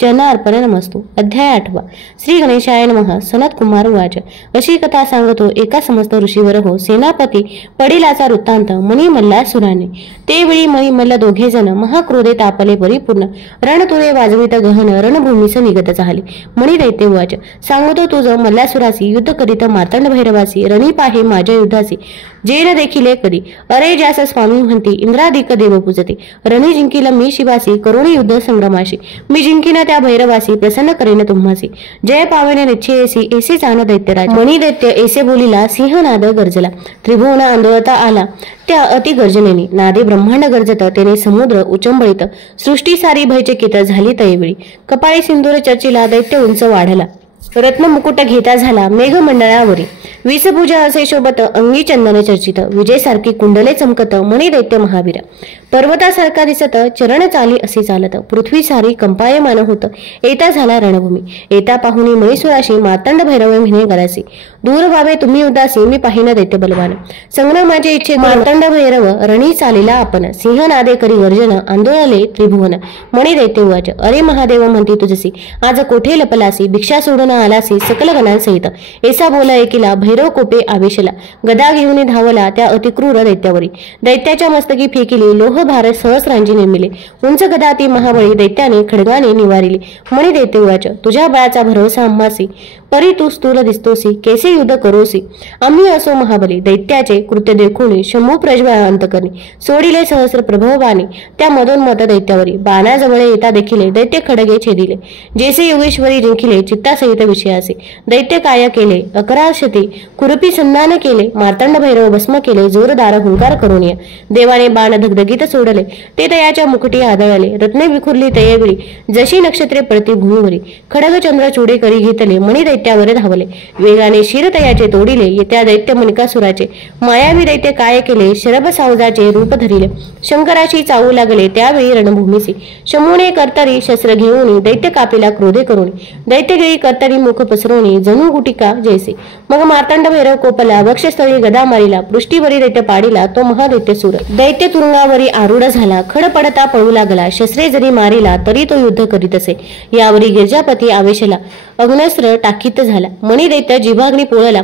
चरणार्पण नमस्तु. अध्याय 8. श्री गणेशाय नमः. सनत कुमार उवाच. अशी कथा सांगतो एका समस्त ऋषीवर हो सेनापती पडिलाचा वृत्तांत मणी मल्हार सुराने. ते वेळी मणी मल्ल दोघे जण महाक्रोधे तापले परिपूर्ण रणतुरे वाजवित गहन रणभूमीस निगत झाले. मणी दैत्य उवाच. सांगतो तुझ मल्लासुरासी युद्ध करीत मार्तंड भैरवासी रणी पाहे माझ्या युद्धासी जे न देखिले कधी. अरे ज्यास स्वामी म्हणती इंद्रादिक देव पूजते. रणी जिंकील मी शिवासी करुणी युद्ध संग्रमाशी. मी जिंकीन त्या भैरवासी प्रसन्न करेन तुम्हासी. जय पावने निश्चयेसी ऐसे जाण दैत्यराज. मणी दैत्य ऐसे बोलिला सिंहनाद गर्जला. त्रिभुवन आंदोलता आला त्या अति गर्जनेने. नादे ब्रह्मांड गर्जत तेने समुद्र उचंबळीत. सृष्टी सारी भयचकित झाली तैवेळी. कपाळी सिंदूर चर्चिला दैत्य उंच वाढला. रत्न मुकुट घेता झाला मेघमंडळावरी. विषपूजा असे शोभत अंगी चंदन चर्चित. विजय सारखी कुंडले चमकत मणी दैत्य महावीर. पर्वतासारखा दिसत चरण चाली असे चालत. पृथ्वी सारी कंपायमान होत येता झाला रणभूमी. येता पाहुणी मणीसुराशी मार्तंड भैरव म्हणे गरासी. दूर व्हावे तुम्ही उदासी मी पाहिन दैत्य बलवान. संग्रामाचे इच्छे मार्तंड भैरव रणी चालीला आपण. सिंहनादे करी गर्जन आंदोळले त्रिभुवन. मणी दैत्य उवाच. अरे महादेव म्हणती तुझसी आज कोठे लपलासी. भिक्षा सोडून आलासी सकल गणांसहित. ऐसा बोला ऐकिला भैरव कोपे आवेशला. गदा घेऊन धावला त्या अतिक्रूर दैत्यावरी. दैत्याच्या मस्तकी फेकिली लोह भारत सहस्रांची निर्मिले. उंच गदा ती महाबळी दैत्याने खडगाने निवारिली. मणी दैत्य उवाच. तुझ्या बळाचा भरोसा आम्हासी परी तू स्थूल दिसतोसी कैसे युद्ध करोसी. आम्ही असो महाबली दैत्याचे कृत्य देखून शंभू प्रज्वळ अंतकरणी. सोडिले सहस्र प्रभवानी त्या मधोन्मत दैत्यावरी. बाणाजवळ येता देखिले दैत्य खडगे छेदिले. जैसे योगेश्वरी जिंकिले चित्तासहित विषयासे. दैत्य काय केले अकराशती कुरपी संधान केले. मार्तंड भैरव भस्म केले जोरदार हुंकार करून. देवाने बाण धगधगीत सोडले ते तयाच्या मुकुटी आदळले. रत्ने विखुरली तयेवेळी जशी नक्षत्रे पडती भूमीवरी. खडग चंद्र चुडे करी घेतले मणी दैत्यावर धावले. वेगाने शिर तयाचे तोडिले येत्या दैत्य मणिकासुराचे. मायावी दैत्य काय केले शरभ सावजाचे रूप धरिले. शंकराशी चावू लागले त्यावेळी रणभूमीसी. शंभूने कर्तरी शस्त्र घेऊन दैत्य कापिला क्रोधे करून. दैत्यगिरी कर्तरी मुख पसरवणी जणू गुटिका जैसे. मग मार्तंड भैरव कोपला वक्षस्थळी गदा मारिला. पृष्ठीवरी दैत्य पाडिला तो महादैत्य सूर. दैत्य तुरुंगावरी आरूढ झाला. खड पडता पळू लागला. शस्त्रे जरी मारिला तरी तो युद्ध करीत असे. यावरी गिरजापती आवेशला अग्नस्त्र टाकीत झाला. मणी दैत्य जिव्हाग्नी पोळला.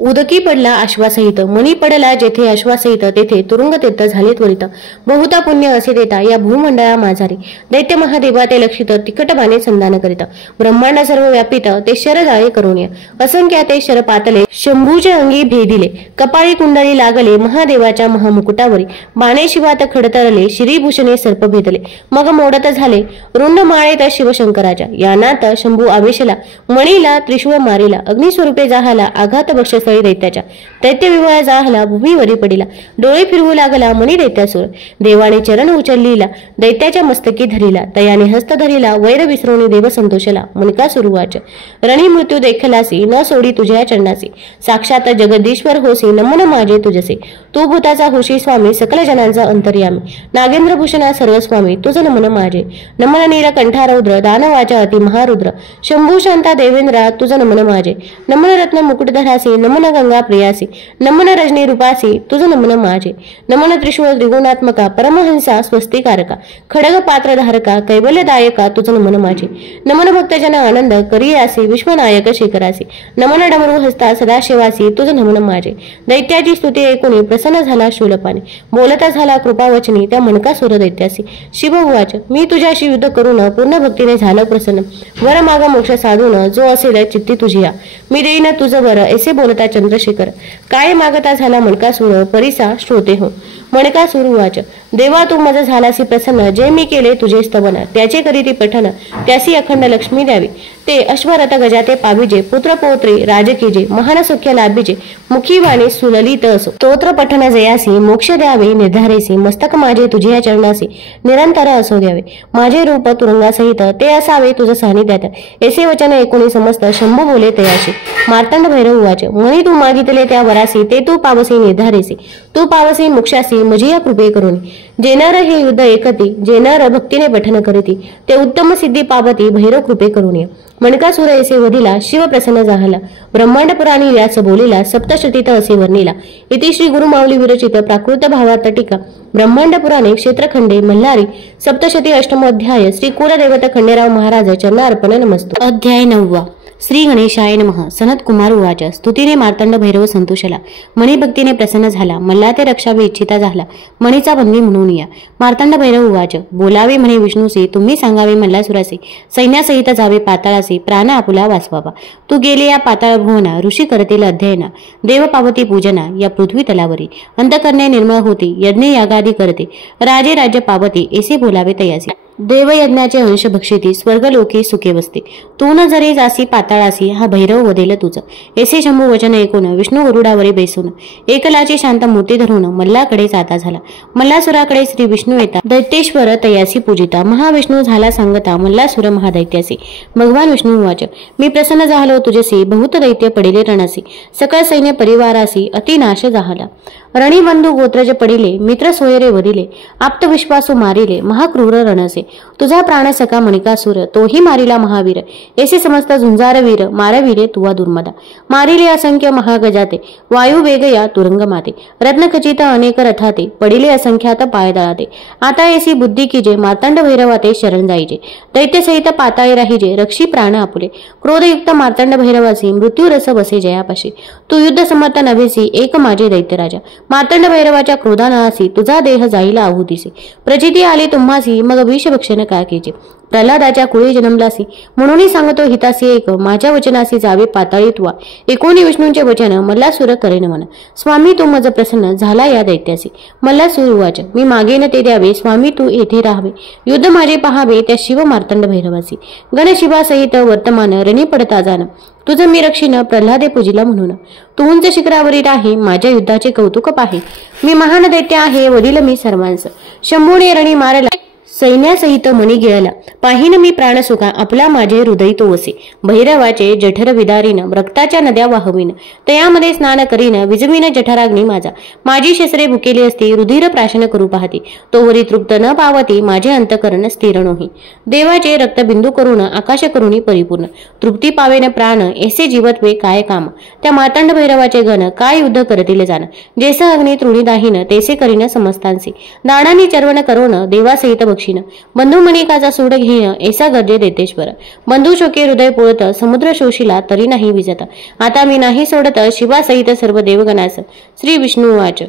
उदकी पडला अश्वासहित. मणी पडला जेथे अश्वासहित तेथे तुरुंग तीर्थ झाले त्वरित. बहुता पुण्य असे देता या भूमंडळा माझारी. दैत्य महादेवा ते लक्षित तिकट बाणे संधान करीत. ब्रह्मांड सर्व व्यापित ते शर जाळे करून. असंख्या ते शर पातले शंभूचे अंगी भेदिले. कपाळी कुंडली लागले महादेवाच्या महामुकुटावरी. बाणे शिवात खडतरले श्रीभूषणे सर्प भेदले. मग मोडत झाले रुंड माळेत शिवशंकराच्या. यानात शंभू आवेशला मणीला त्रिशूळ मारिला. अग्निस्वरूपे जाहाला आघात बक्ष दैत्याच्या. दैत्य विवाह जाहला भूमीवरी पडिला. डोळे फिरवू लागला मणी दैत्यासूर. देवाने चरण उचललीला दैत्याच्या मस्तकी धरिला. तयाने हस्त धरिला वैर विसरवणी देव संतोषला. मणिकासूर उवाच. रणी मृत्यू देखलासी न सोडी तुझ्या चरणासी. साक्षात जगदीश्वर होसी नमन माझे तुझसे. तू भूताचा होशी स्वामी सकल जनांचा अंतर्यामी. नागेंद्र भूषणा सर्व स्वामी तुझ नमन माझे. नमन नील कंठारौद्र दानवाचा अति महारुद्र. शंभू शांता देवेंद्रा तुझ नमन माझे. नमन रत्न मुकुटधरासी नमन गंगा प्रियासी. नमन रजनी रूपासी तुझ नमन माझे. नमन त्रिशूळ त्रिगुणात्मका परमहंसा स्वस्तिकारका. खडग पात्रधारका कैवल्यदायका तुझ नमन माझे. नमन भक्तजन आनंद करियासी विश्वनायक शेखरासी. नमन डमरू हस्ता सदाशिवासी तुझ नमन माझे. दैत्याची स्तुती ऐकून प्रसन्न झाला शूलपाने. बोलता झाला कृपावचनी त्या मणकासूर दैत्यासी. शिव उवाच. मी तुझ्याशी युद्ध करून पूर्ण भक्तीने झालं प्रसन्न. वर माग मोक्ष साधून जो असेल चित्ती तुझी या. मी देईन तुझ वर ऐसे बोलता चंद्रशेखर. काय मागता झाला मणकासूर परिसा श्रोते हो. मणकासूर उवाच. देवा तू माझा झालासी प्रसन्न. जे मी केले तुझे स्तवन त्याचे करीती पठन. त्यासी अखंड लक्ष्मी द्यावी. ते अश्वरथ गजाते पाविजे. पुत्र पौत्री राजकीजे महान सुख्य लाभिजे. मुखी वाणी सुललित असो. स्तोत्र पठन जयासी मोक्ष द्यावे निर्धारेसी. मस्तक माझे तुझ्या चरणासी निरंतर असो द्यावे. माझे रूप तुरुंगासहित ते असावे तुझ सानिध्यात. ऐसे वचन ऐकून समस्त शंभू बोले तयाशी. मार्तंड भैरव उवाच. मणी तू मागितले त्या वरासी ते तू पावसी निर्धारेसी. तू पावसी मोक्षासी मजिया कृपे करून. जे नर हे युद्ध एकती, जे नर भक्तीने पठन करीती, ते उत्तम सिद्धी पावती भैरव कृपे करून. मणकासुर ऐसे वधिला, शिव प्रसन्न झाला. ब्रह्मांड पुराणी याच बोलिला, सप्तशतीत असे वर्णिला. इति श्री गुरु माऊली विरचित प्राकृत भावार्थ टीका ब्रह्मांड पुराणे क्षेत्रखंडे मल्हारी सप्तशती अष्टमोध्याय श्री कुलदेवत खंडेराव महाराज चरणार्पण नमस्तु. अध्याय 9. श्री गणेशाय नमः. सनत कुमार उवाच. स्तुतीने मार्तंड भैरव संतोषला. मणी भक्तीने प्रसन्न झाला. मल्ला ते रक्षावे इच्छिता झाला. मणीचा बंदी म्हणून या. मार्तंड भैरव उवाच. बोलावे म्हणे विष्णूसे, तुम्ही सांगावे मल्लासुरासे. सैन्यासहित जावे पाताळासे, प्राण आपुला वाचवावा. तू गेले या पाताळ भुवना, ऋषी करतील अध्ययना. देव पावती पूजना या पृथ्वी तलावरी. अंतकरणे निर्मळ होती, यज्ञ यागादी करते. राजे राज्य पावती, ऐसे बोलावे तयासी. देवयज्ञाचे अंश भक्षिती, स्वर्गलोकी सुखे बसते. तू न जरी जासी पाताळासी, हा भैरव वदेल तुझ. ऐसे शंभू वचन ऐकून विष्णू गरुडावरी बेसून एकलाची शांत मूर्ती धरून मल्लाकडे जाता झाला. मल्लासुराकडे श्री विष्णू येता दैत्येश्वर तयासी पूजिता. महाविष्णू झाला सांगता मल्लासुर महादैत्यासी. भगवान विष्णू वाच. मी प्रसन्न झालो तुझेसी, बहुत दैत्य पडिले रणासी. सकळ सैन्य परिवारासी अति नाश झाला. रणीबंधू गोत्रज पडिले, मित्र सोयरे वरिले. आप्त विश्वासू मारिले, महाक्रूर रणसे. तुझा प्राण सका मणिकासुर, तोही मारिला महावीर. ऐसे समस्त झुंजारवीर, मारविले तुवा दुर्मदा. मारिले असंख्य महागजाते, वायू वेग या तुरंग माते. रत्नखचित अनेक रथाते, पडिले असंख्यात पाय दळाते. आता ऐसी बुद्धी कीजे, मार्तंड भैरवाते शरण जाईजे. दैत्यसहित पाताळे राहिजे, रक्षी प्राण आपुले. क्रोधयुक्त मार्तंड भैरवासी, मृत्यू रस बसे जयापाशी. तू युद्ध समर्थ नभेसी, एक माझे दैत्यराजा. मार्तंड भैरवाच्या क्रोधानासी, तुझा देह जाईला आहुतीसे. प्रचिती आली तुम्हासी, मग विषभक्षण का केजे. प्रल्हादाच्या कुळी जन्मलासी, म्हणून सांगतो हितासी एक. माझ्या वचनासी जावे पाताळी तुवा. एकोणी विष्णूंचे वचन मल्लासुर करेन मन. स्वामी तू मज प्रसन्न झाला या दैत्यासी. मल्लासुर वाच. मी मागेन ते द्यावे, स्वामी तू येथे राहावे. युद्ध माझे पहावे त्या शिव मार्तंड भैरवासी. गणशिवासहित वर्तमान रणी पडता जाण. तुझं मी रक्षीन प्रल्हादे पूजिला म्हणून. तू उंच शिखरावरील आहे, माझ्या युद्धाचे कौतुक पाहे. मी महान दैत्य आहे, वदिल मी सर्वांस. शंभूने रणी मारला, सैन्यासहित मणी गिळला. पाहिन मी प्राणसुखा, आपला माझे हृदय तो वसे. भैरवाचे जठर विदारीन, रक्ताच्या नद्या वाहवीन. तयामध्ये स्नान करीन, विजवीन जठराग्नी माझा. माझी शस्त्रे भुकेली असती, रुधिर प्राशन करू पाहती. तोवरी तृप्त न पावती, माझे अंतकरण स्थिर नोही. देवाचे रक्तबिंदू करून, आकाश करुणी परिपूर्ण. तृप्ती पावेन प्राण, ऐसे जीवत्वे काय काम. त्या मार्तंड भैरवाचे गण, काय युद्ध करतील जाण. जेस अग्नी तृणी दाहीन, तेसे करीन समस्तांसी. दाणांनी चर्वण करून, देवासहित बक्षीन. बंधू मणिकाचा सूड घेण, ऐसा गर्जे देतेश्वर. बंधू शोके हृदय पोळत, समुद्र शोषिला तरी नाही विजत. आता मी नाही सोडत, शिवासहित सर्व देवगणास. श्री विष्णू वाच.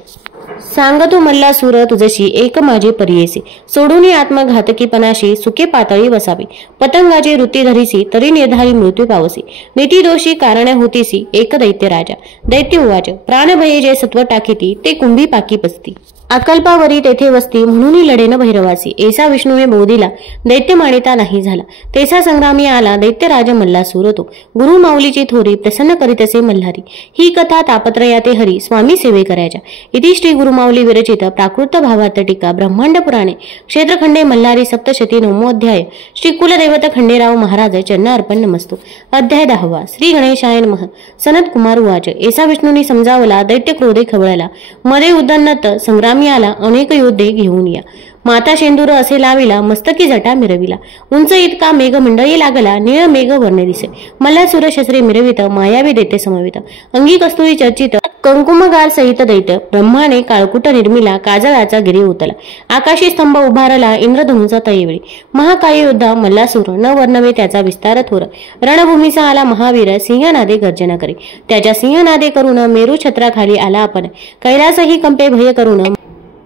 सांगतो मल्लासुर तुझशी, एक माझे परियेसी. सोडून आत्मघातकीपणाशी, सुखे पातळी वसावी. पतंगाची वृत्ती धरीसी, तरी निर्धारी मृत्यू पावसी. नीती दोषी कारणे होतीसी, एक दैत्य राजा. दैत्य उवाच. प्राणभये जे सत्व टाकीती, ते कुंभी पाकी पसती. अकल्पावरी तेथे वसती, म्हणून लढेन भैरवासी. ऐसा विष्णूने बोधिला, दैत्य मानिता नाही झाला. तेसा संग्रामी आला, दैत्य राजा मल्लासुर तो. गुरु माऊलीची थोरी, प्रसन्न करीतसे मल्हारी. ही कथा तापत्रयाते हरी, स्वामी सेवे करायच्या. इति श्री गुरु माऊली विरचित प्राकृत भावार्थ टीका ब्रह्मांड पुराणे क्षेत्रखंडे मल्हारी सप्तशती 9मोऽध्याय श्री कुलदेवत खंडेराव महाराज चरणार्पण नमस्तु. अध्याय 10. श्री गणेशाय नमः. सनत कुमार उवाच. ऐसा विष्णूंनी समजावला, दैत्य क्रोधे खवळला. मध्ये उद्दन्नत संग्रामी आला, अनेक योद्धे घेऊन या. माता शेंदूर असे लाविला, मस्तकी जटा मिरविला. उंच इतका मेघ मंडळी लागला, निळ मेघ वर्ण दिसे. मल्लासुर शस्त्रे मिरवित, मायावी दैत्य समवित. अंगी कस्तुरी चर्चित, कंकुमगार सहित दैत्य. ब्रह्माने काळकुट निर्मिला, काजळाचा गिरी उतला. आकाशी स्तंभ उभारला, इंद्रधनुचा तैवेळी. महाकाय योद्धा मल्लासुर, न वर्णवे त्याचा विस्तार थोर. रणभूमीचा आला महावीर, सिंहनादे गर्जना करी. त्याच्या सिंहनादे करून मेरू छत्राखाली आला आपण. कैलासही कंपे भय करून,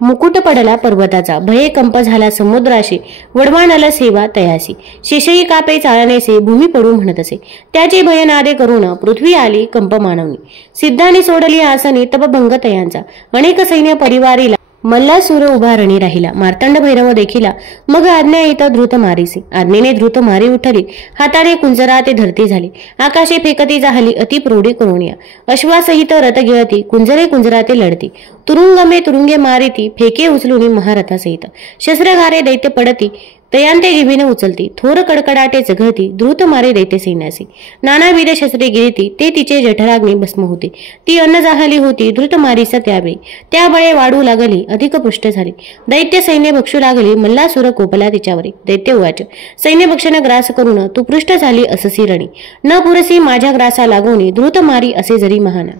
मुकुट पडला पर्वताचा. भये कंप झाला समुद्राशी, वडवाणल सेवा तयासी. शेषई कापे चाळणेसे, भूमी पडू म्हणत असे. त्याचे भयनादे करून, पृथ्वी आली कंप मानवणी. सिद्धाने सोडली आसनी, तपभंग तयांचा. अनेक सैन्य परिवारीला, मल्लासुर उभा रणी राहिला. मार्तंड भैरव देखिला, मग आज्ञा येत धृत मारीसी. आज्ञेने धृत मारी उठली, हाताने कुंजरा ते धरती झाली. आकाशे फेकती जाहली, अति प्रौढी करुणिया. अश्वासहित रथ गिळती, कुंजरे कुंजराते लढती. तुरुंगमे तुरुंगे मारिती, फेके उचलुनी महारथासहित. शस्त्रगारे दैत्य पडती, तयांते जिभेने उचलती, थोर कडकडाटे चघळती, द्रुत मारे दैत्य सैन्यासी. नानाविध शस्त्रे गिळती, ते तिचे जठराग्नी भस्म होते. ती अन्न जाहली होती, द्रुत मारीस त्यावेळी. त्या बळे वाढू लागली, अधिक पुष्ट झाली. दैत्य सैन्य भक्षू लागली, मल्लासुर कोपला तिच्यावरी. दैत्य उवाच, सैन्य भक्षण ग्रास करून तू पृष्ठ झाली अससी रणी. न पुरसी माझ्या ग्रासा लागोनी, द्रुत मारी असे जरी महान.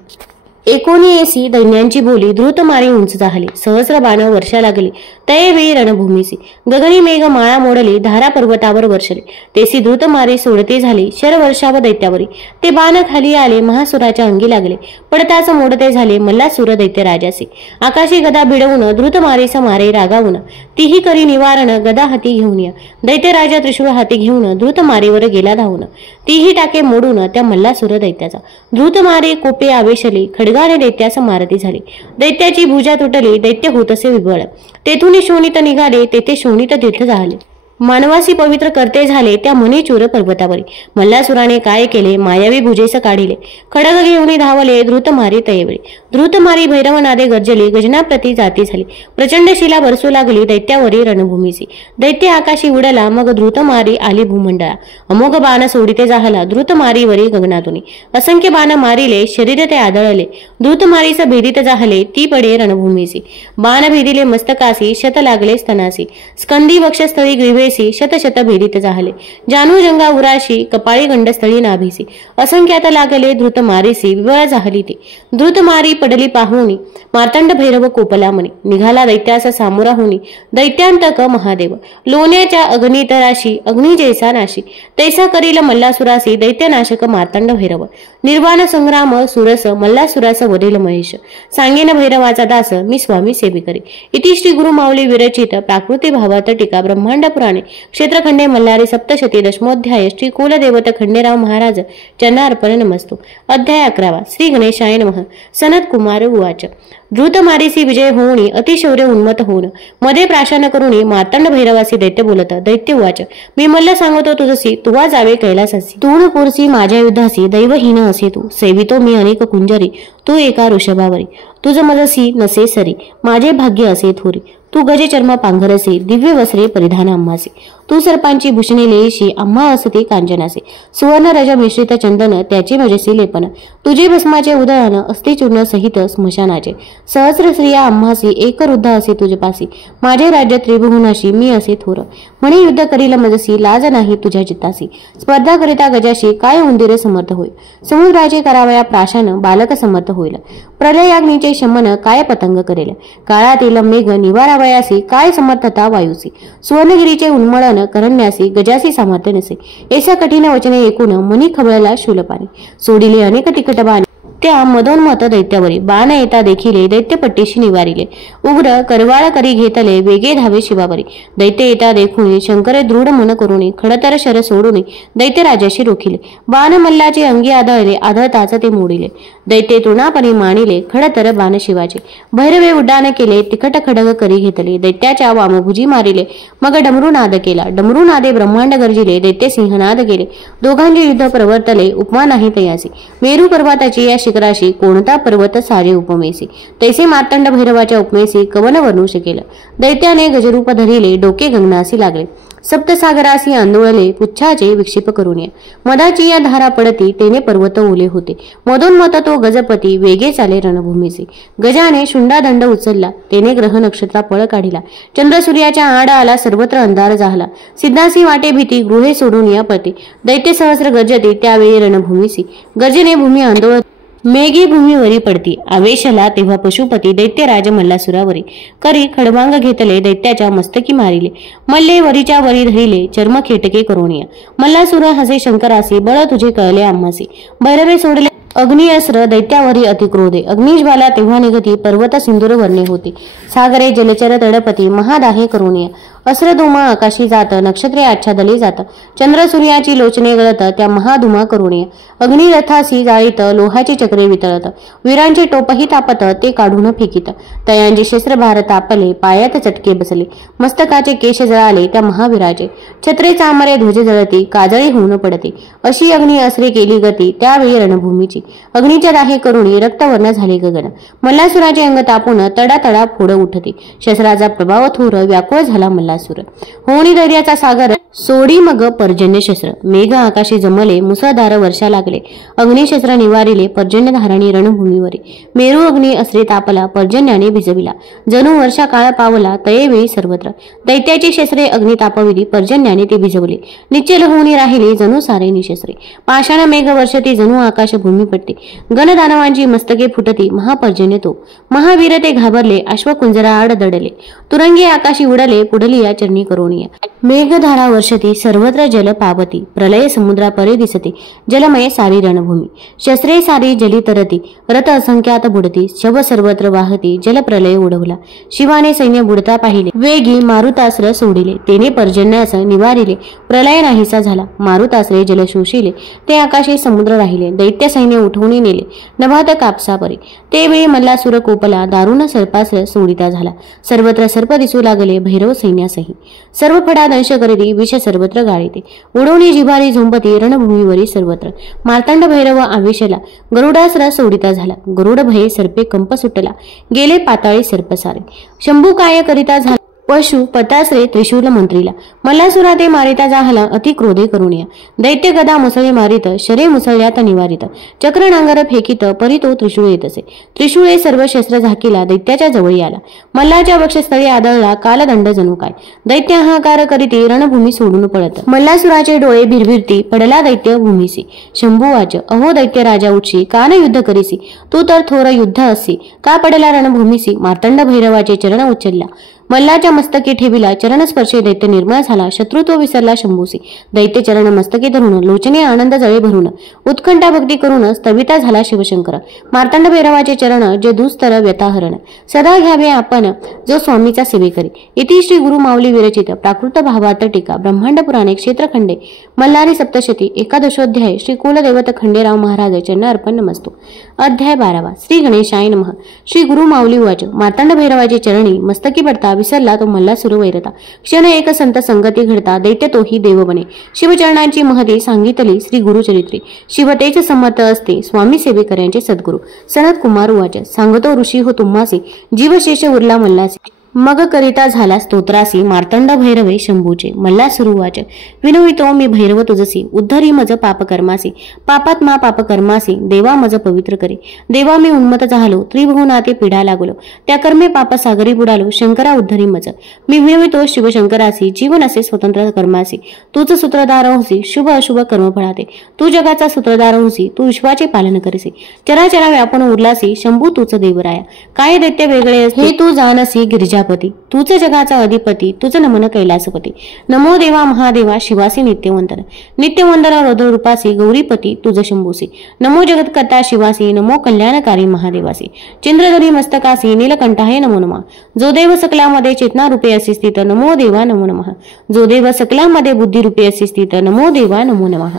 एकोणीएसी दैन्यांची बोली, द्रुत मारी उंच जाहली. सहस्र बाण वर्षा लागली, तयवेळी रणभूमीसी. गगनी मेघ माळा मोडली, धारा पर्वतावर वर्षले. तेसी द्रुत मारी सोडते झाली, शर वर्षाव दैत्यावरी. ते बाण खाली आले, महासुराच्या अंगी लागले. पडताच मोडते झाले, मल्लासुर दैत्य राजासी. आकाशी गदा भिडवून, द्रुत मारीस मारे रागावून. तीही करी निवारण, गदा हाती घेऊन या. दैत्य राजा त्रिशूळ हाती घेऊन, द्रुत मारीवर गेला धावून. तीही टाके मोडून, त्या मल्लासुर दैत्याचा. द्रुत मारी कोपे आवेशली, खडगाने दैत्यास मारती झाली. दैत्याची भुजा तुटली, दैत्य होत असे विबळ. तेथून शोणित निघाले, तेथे शोणित तीर्थ झाले. मानवासी पवित्र करते झाले, त्या मनीचूर पर्वतावरी. मल्लासुराने काय केले, मायावी भुजेस काढिले. खडग घेऊन धावले, द्रुत मारी तयवेळी. द्रुत मारी भैरवनादे गर्जली, गजनाप्रती जाती झाली. प्रचंड शिला बरसू लागली, दैत्यावरी रणभूमीसी. दैत्य आकाशी उडला, मग द्रुत मारी आली भूमंडळा. अमोघ बाण सोडिते जाहला, द्रुत मारीवरी गगनातुनी. असंख्य बाण मारिले, शरीर ते आदळले. द्रुत मारीस भेदित जाहले, ती पडे रणभूमीसी. बाण भेदिले मस्तकासी, शत लागले स्तनासी. स्कंदी वक्षस्थळी ग्रीवेसी, शत शत भेदित जाहले. जानू जंगा उराशी, कपाळी गंडस्थळी नाभीसी. असंख्यात लागले, द्रुत मारीसी, विवळ जाहली ती. द्रुत मारी पडली पाहुणी, मार्तंड भैरव कोपला मनी. निघाला दैत्यास सामोरा होणी, दैत्यांतक महादेव. लोण्याच्या अग्नीत राशी, अग्नी जैसा नाशी. तैसा करील मल्लासुरासी, दैत्यनाशक मार्तंड भैरव. निर्वाण संग्राम सुरस, मल्लासुरास वरेल महेश. सांगेन भैरवाचा दास, मी स्वामी सेविकरी. इति श्री गुरु माऊली विरचित प्राकृती भावार्थ टीका ब्रह्मांड पुराणे क्षेत्रखंडे मल्हारी सप्तशती दशमोध्याय श्री कुलदेवत खंडेराव महाराज चरणार्पण अर्पणमस्तु. अध्याय 11. श्री गणेशाय नमः. सनत कुमार उवाच, द्रुत मारीसी विजय होऊनी, अतिशौर्य उन्मत होऊन. मध्ये प्राशन करुणी, मार्तंड भैरवासी दैत्य बोलत. दैत्य उवाच, मी मल्ल सांगतो तुझसी, तुवा जावे कैलासासी. तू पुरसी माझ्या युद्धासी, दैवहीन असे तू. सेवितो मी अनेक कुंजरी, तू एका ऋषभावरी. तुझ मजसी नसे सरी, माझे भाग्य असे थोरी. तू गजे चर्म पांघरसे, दिव्य वस्त्रे परिधान आम्हासी. तू सर्पांची भूषणे लेशी, आम्हा असते कांचनासे. सुवर्ण रज मिश्रित चंदन, त्याचे मजसी लेपन. तुझे भस्माचे उदळण, अस्ति चूर्ण सहित स्मशानाचे. सहस्र स्त्रिया आम्हासी, एक रुद्ध असे तुझपासी. माझे राज्य त्रिभुवनाशी, मी असे थोर. म्हणे युद्ध करील मजसी, लाज नाही तुझ्या चित्तासी. स्पर्धा करिता गजाशी, काय उंदीर समर्थ होईल. समुद्राचे करावया प्राशन, बालक समर्थ होईल. प्रलयाग्नीचे शमन, काय पतंग करेल. काळातील मेघ निवारावयासी, काय समर्थता वायुसी. सुवर्णगिरीचे उन्मळन करण्यासी, गजासी सामर्थ्य नसे. ऐसा कठीण वचने ऐकून, मनी खवळला शूलपाणी. सोडिले अनेक तिकट बाण, त्या मदोन्मत दैत्यावरी. बाण येता देखिले, दैत्यपट्टीशी निवारिले. उग्र करवाळ करी घेतले, वेगे धावे शिवावरी. दैत्य येता देखुनी, शंकरे दृढ मन करुणी. खडतर शर सोडून, दैत्य राजाशी रोखिले. बाण मल्लाचे अंगी आदळले, आदळताच ते मोडिले. दैत्य तृणापणी मानिले, खडतर बाण शिवाचे. भैरवे उड्डाण केले, तिकट खडग करी घेतले. दैत्याच्या वामभुजी मारिले, मग डमरुनाद केला. डमरुनादे ब्रह्मांड गर्जिले, दैत्य सिंहनाद केले. दोघांचे युद्ध प्रवर्तले, उपमा नाही तयासी. मेरू पर्वताची या शिखराशी, कोणता पर्वत सारे उपमेसी. तैसे मार्तंड भैरवाच्या उपमेसी, कवन वर्णू शकेल. दैत्याने गजरूप धरिले, डोके गगनासी लागले. सप्तसागरासी आंदोळले, पुच्छाचे विक्षेप करून. मदाची या धारा पडती, तेने पर्वत ओले होते. मधोन्मत तो गजपती, वेगे चाले रणभूमीसी. गजाने शुंडादंड उचलला, तेने ग्रह नक्षत्रा पळ काढिला. चंद्र सूर्याच्या आड आला, सर्वत्र अंधार झाला. सिद्धासी वाटे भीती, गृहे सोडून या पळते. दैत्य सहस्र गर्जते, त्यावेळी रणभूमीसी. गर्जने भूमी आंदोळ, मेघी भूमीवरी पडती. आवेशला तेव्हा पशुपती, दैत्यराज मल्लासुरावरी. करी खडवांग घेतले, दैत्याच्या मस्तकी मारिले. मल्ले वरीच्या वरी धरिले, चर्म खेटके करोनिया. मल्लासुर हसे शंकरासी, बळ तुझे कळले आम्हासी. भैरवे सोडले अग्नी अस्त्र, दैत्यावरी अतिक्रोधे. अग्निज्वाला तेव्हा निघती, पर्वत सिंदूर वर्णे होते. सागरे जलचर तडपती, महादाहे करोनिया. अस्त्रधुमा आकाशी जात, नक्षत्रे आच्छादले जात. चंद्र सूर्याची लोचने गळत, त्या महाधुमा करुणीय. अग्निरथासी जाळीत, लोहाचे चक्रे वितळत. वीरांचे टोपही तापत, ते काढून फेकीत. तयांचे शस्त्रभार तापले, पायात चटके बसले. मस्तकाचे केश जळाले, त्या महावीराचे. छत्रे चामरे ध्वज जळती, काजळी होऊन पडते. अशी अग्नी अस्त्रे केली गती, त्यावेळी रणभूमीची. अग्नीच्या दाहे करुणी रक्तवर्ण झाले गगन. मल्लासुराचे अंग तापून तडा तडा फोड उठते. शस्त्राचा प्रभाव थोर व्याकुळ झाला मल्लासुर. होणी दैर्याचा सागर सोडी मग पर्जन्य शस्त्र. मेघ आकाशी जमले, मुसळधार वर्षा लागले. अग्निशस्त्र निवारिले पर्जन्यधारणी रणभूमीवरी. मेरू अग्नी असरे तापला, पर्जन्याने भिजविला. जणू वर्षा काळ पावला, तयेवेळी सर्वत्र. दैत्याची शस्त्रे अग्नी तापविली, पर्जन्याने ती भिजवली. निश्चल होऊन राहिली जणू सारे निशस्त्रे. पाषाण मेघ वर्षती, जणू आकाश भूमी पडते. गणदानवांची मस्तके फुटती, महापर्जन्य तो. महावीर ते घाबरले, अश्वकुंजरा आड दडले. तुरंगी आकाशी उडले, पुढली या चरणी करोनिया. मेघधारा वर्षती, सर्वत्र जल पावती. प्रलय समुद्रा परे दिसते, जलमय सारी रणभूमी. शस्त्रे सारी जली तरती, रथ असंख्यात बुडती. शव सर्वत्र वाहती, जल प्रलय उडवला. शिवाने सैन्य बुडता पाहिले, वेगी मारुतास्त्र सोडिले. तेने पर्जन्यास निवारिले, प्रलय नाहीसा झाला. मारुतास्त्रे जल शोषिले, ते आकाशी समुद्र राहिले. दैत्य सैन्य उठवून नेले, नभात कापसा परी. ते वेळी मल्लासुर कोपला, दारुण सर्पास्त्र सोडिता झाला. सर्वत्र सर्प दिसू लागले, भैरव सैन्यासही. सर्व फडा दंश करीती, विष सर्वत्र गाळीते. उडवणी जिभारी झोंपती, रणभूमीवरी सर्वत्र. मार्तंड भैरव आवेशला, गरुडास्त्र सोडिता झाला. गरुड भये सर्पे कंप सुटला, गेले पाताळी सर्पसारे. शंभू काय करिता झाला, पशु पताश्रे त्रिशूल मंत्रीला. मल्लासुरा ते मारिता जाहला, अति क्रोधे करुणिया. दैत्य गदा मुसळे मारित, शरे मुसळ्यात निवारित. चक्र नांगर फेकित, परी तो त्रिशूळ येत असे. त्रिशूळे सर्व शस्त्र झाकीला, दैत्याच्या जवळी आला. मल्लाच्या वक्षस्थळी आदळला, कालदंड जणू काय. दैत्य हाहाकार करीती, रणभूमी सोडून पळत. मल्लासुराचे डोळे भिरभिरती, पडला दैत्य भूमीसी. शंभू वाच, अहो दैत्य राजा उठशी, का न युद्ध करीसी. तू तर थोर युद्ध असी, का पडला रणभूमीसी. मार्तंड भैरवाचे चरण उचलला, मल्लाच्या मस्तकी ठेविला. चरणस्पर्शे दैत्य निर्मळ झाला, शत्रुत्व विसरला शंभूसी. दैत्य चरण मस्तकी धरून, लोचने आनंद जळे भरून. उत्कंठा भक्ती करून, स्तविता झाला शिवशंकर. मार्तंड भैरवाचे चरण, जे दुस्तर व्यताहरण. सदा घ्यावे आपण, जो स्वामीचा सेवेकरी. इति श्री गुरु माऊली विरचित प्राकृत भावार्थ टीका ब्रह्मांड पुराणे क्षेत्रखंडे मल्हारी सप्तशती एकादशोध्याय श्री कुलदैवत खंडेराव महाराज चरण अर्पण नमस्तु. अध्याय 12. श्री गणेशाय नमः. श्री गुरु माऊली वाच, मार्तंड भैरवाचे चरणी मस्तकी पडता विसरला तो मल्लासुर वैरता. क्षण एक संत संगती घडता, दैत्य तोही देव बने. शिवचरणांची महती सांगितली श्री गुरुचरित्री. शिवतेच समर्थ असते, स्वामी सेवेकऱ्यांचे सद्गुरु. सनत कुमार वाच, सांगतो ऋषी हो तुम्हासी, जीवशेष उरला मल्लासी. मग करिता झाला स्तोत्रासी, मार्तंड भैरवे शंभूचे. मल्लासुर वाच, विनवितो मी भैरव तुझसी, उद्धरी मज पापकर्मासी. पापात्मा पापकर्मासी, देवा मज पवित्र करी. देवा मी उन्मत झालो, त्रिभुवनाते पीडा लागलो. त्या कर्मे पाप सागरी बुडालो, शंकरा उद्धरी मज. मी विनवितो शिवशंकरासी, जीवन असे स्वतंत्र कर्मासी. तूच सूत्रधार होसी, शुभ अशुभ कर्मफळाते. तू जगाचा सूत्रधार होसी, तू विश्वाचे पालन करीसी. चराचरा व्यापून उरलासी, शंभू तूच देवराया. काय दैत्य वेगळे असते, हे तू जानसी गिरिजा. तूच जगाचा अधिपती, तुझ नमन कैलासपती. नमो देवा महादेवा, शिवासी नित्यवंदन. नित्यवंदन रौद्र रूपासी, गौरीपती तुझ शंभूसी. नमो जगतकर्ता शिवासी, नमो कल्याणकारी महादेवासी. चंद्रधरी मस्तकासी, नीलकंठाय नमो नमः. जो देव सकलामध्ये चेतना रूपे असे स्थित, नमो देवा नमो नमः. जो देव सकलामध्ये बुद्धी रूपे असे स्थित, नमो देवा नमो नमः.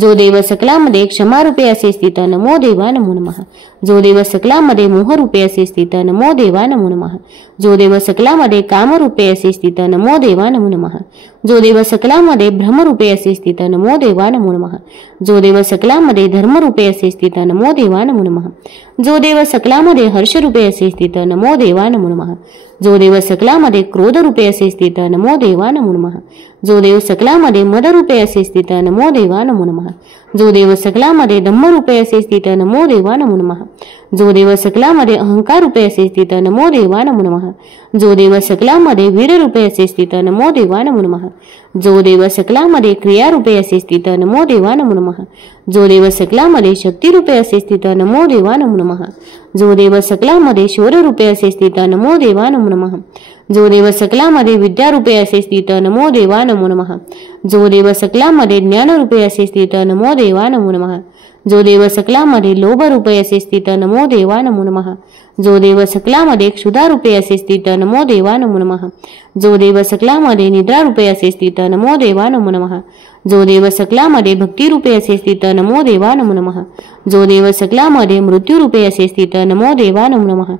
जो देव सकलामध्ये क्षमा रूपे असे स्थित, नमो देवा नमो नमः. जो देव सकलामध्ये मोह रूपे असे स्थित, नमो देवा नमो नमः. जो देव सकलामध्ये काम रूपे असे स्थित, नमो देवा नमो नमः. जो देव सकलामध्ये भ्रम रूपे असे स्थित, नमो देवा नमो नमः. जो देव सकलामध्ये धर्म रूपे असे स्थित, नमो देवा नमो नमः. जो देव सकलामध्ये हर्ष रूपे असे स्थित, नमो देवा नमो नमः. जो देव सकलामध्ये क्रोध रूपे असे स्थित, नमो देवा नमो नमः. जो देव सकलामध्ये मद रूपे असे स्थित, नमो देवा नमो नमः. जो देव सकलामध्ये धम्म रूपे असे स्थित, नमो देवा नमो नमः. जो देव सकलामध्ये अहंकार रूपे असे स्थित, नमो देवा नमो नमः. जो देव सकलामध्ये वीर रूपे असे स्थित, नमो देवा नमो नमः. जो देव सकलामध्ये क्रिया रूपे असे स्थित, नमो देवा नमो नमः. जो देव सकलामध्ये शक्ती रूपे असे स्थित, नमो देवा नमो नमः. जो देव सकलामध्ये शौर्य रूपे असे स्थित, नमो देवा नमो नमः. जो देव सकलामध्ये विद्या रूपे असे स्थित, नमो देवा नमो नमः. जो देव सकलामध्ये ज्ञान रूपे असे स्थित, नमो देवा नमो नमः. जो देव सकलामध्ये लोभ रूपे असे स्थित, नमो देवा नमो नमः. जो देव सकलामध्ये क्षुधा रूपे असे स्थित, नमो देवा नमो नमः. जो देव सकलामध्ये निद्रा रूपे असे स्थित, नमो देवा नमो नमः. जो देव सकलामध्ये भक्ती रूपे असे स्थित नमो देवा नमो नमः. जो देव सकलामध्ये मृत्यू रूपे असे स्थित नमो देवा नमो नमः.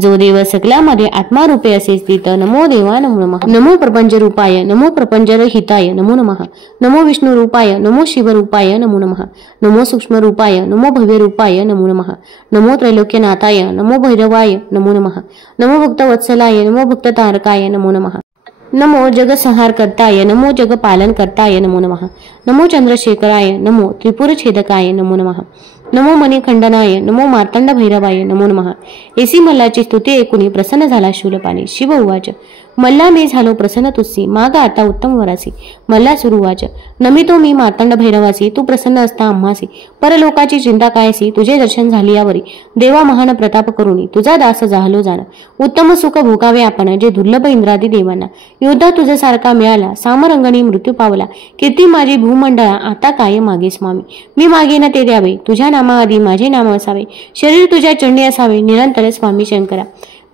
जो देव सकलामध्ये आत्मा रूपे असे स्थित नमो देवा नमो नमः. नमो प्रपंच रूपाय नमो प्रपंच हिताय नमो नमः. नमो विष्णु रूपाय नमो शिव रूपाय नमो नमः. नमो सूक्ष्म रूपाय नमो भव्य रूपाय नमो नमः. नमो त्रैलोक्यनाथाय नमो भैरवाय नमो नमः. नमो भक्तवत्सलाय नमो भक्ततारकाय नमो नमः. नमो जगसंहार करताय नमो जगपालन करताय नमो नमः. नमो चंद्रशेखराय नमो त्रिपुरछेदकाय नमो नमः. नमो मणिखंडनाय नमो मार्तंड भैरवाय नमो नमः. एसी मल्लाची स्तुती ऐकून प्रसन्न झाला शूलपाणी. शिव उवाच मल्ला मी झालो प्रसन्न तुझी माग आता उत्तम वरासी. मल्लासुर उवाच नमितो मी मार्तंड भैरवासी तू प्रसन्न असता आम्हासी. परलोकाची चिंता कायसी तुझे दर्शन झाली यावरी. देवा महान प्रताप करुणी तुझा दास जाहलो जाणा. उत्तम सुख भोगावे आपण जे दुर्लभ इंद्रादी देवांना. युद्धात तुझा सारखा मिळाला सामरंगणी मृत्यू पावला. कीर्ती माझी भूमंडळा आता काय मागे स्वामी. मी मागेन ते द्यावे तुझ्या नामाआधी माझे नाम असावे. शरीर तुझ्या चरणी असावे निरंतर स्वामी शंकरा.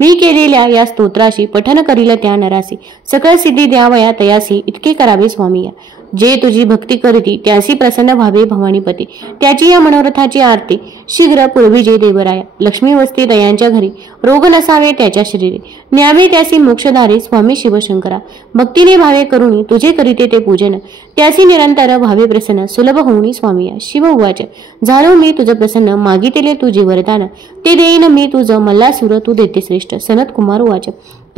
मी केलेल्या या स्तोत्राशी पठन करील त्या नरासी. सकळ सिद्धी द्यावया तयासी इतके करावे स्वामी या. जे तुझी भक्ती करती त्यासी प्रसन्न व्हावे भवानीपती. त्याची या मनोरथाची आरती शीघ्र पूर्वी जे देवराया. लक्ष्मी वसती दयांच्या घरी रोग नसावे त्याच्या शरीरे. न्यावे त्यासी मोक्षधारी स्वामी शिवशंकरा. भक्तीने भावे करुणी तुझे करीते ते पूजन. त्यासी निरंतर भावे प्रसन्न सुलभ होऊनी स्वामी या. शिव उवाच झालो मी तुझ प्रसन्न मागितले तुझे वरदान. ते देईन मी तुझ मल्लासुर तू देते श्रेष्ठ. सनत कुमार उवाच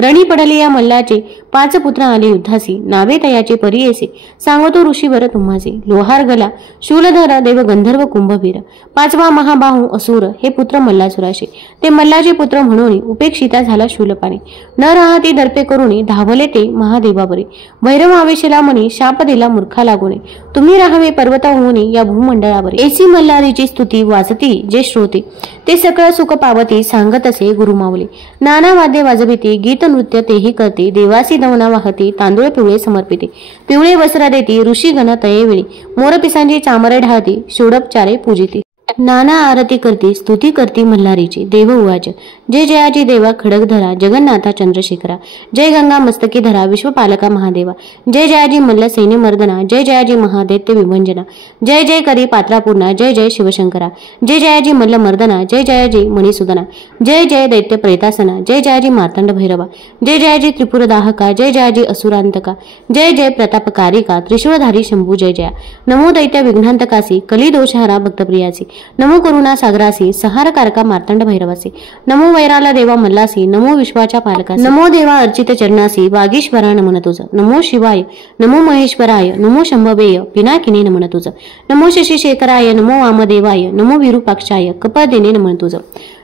रणी पडले या मल्लाचे 5 पुत्र आले युद्धासी. नावे तयाचे परियेसे सांगतो ऋषीवर तुम्हासे. लोहार गला शूलधर देव गंधर्व कुंभवीर. 5वा महाबाहू असुर हे पुत्र मल्लासुराशे. ते मल्लाचे पुत्र म्हणून उपेक्षिता झाला शूलपाणी. न राहती दर्पे करुणी धावले ते महादेवावरी. भैरव आवेशला म्हणे शाप दिला मूर्खा लागुणे. तुम्ही राहावे पर्वत होऊनी या भूमंडळावर. एसी मल्हारीची स्तुती वाचती जे श्रोते ते सकळ सुख पावती. सांगत असे गुरुमावले नाना वाद्य वाजविते गीत नृत्य तेही करते. देवासी दवना वाहते तांदूळ पिवळे समर्पिते. पिवळे वस्त्र देते ऋषीगण तयेवेळी. मोरपिसांची चामरे ढाळते षोडोपचारे पूजिते. नाना आरती करती स्तुती करती मल्हारीची. देव उवाच जय जयाजी देवा खडगधरा जगन्नाथा चंद्रशेखरा. जय गंगा मस्तकी धरा विश्वपालका महादेवा. जय जयाजी मल्ल सैन्य मर्दना. जय जयाजी महादैत्य विभंजना. जय जय करी पात्रापूर्णा. जय जय शिवशंकरा. जय जयाजी मल्ल मर्दना. जय जयाजी मणिसुदना. जय जय दैत्य प्रेतासना. जय जयाजी मार्तंड भैरवा. जय जयाजी त्रिपुरदाहका. जय जयाजी असुरांतका. जय जय प्रतापकारिका त्रिशूळधारी शंभू. जय जया नमो दैत्य विघ्नांतकासी कलिदोषहरा भक्तप्रियासी. नमो करुणा सागरासी संहारकारका मार्तंड भैरवासी. नमो वैराला देवा मल्लासी. नमो विश्वाच्या पालकासी. नमो देवा अर्चित चरणासी वागीश्वरा नमन तुझ. नमो शिवाय नमो महेश्वराय नमो शंभवेय पिनाकिने नमन तुझ. नमो शशिशेखराय नमो वामदेवाय नमो विरूपाक्षाय कपदेने नमन तुझ.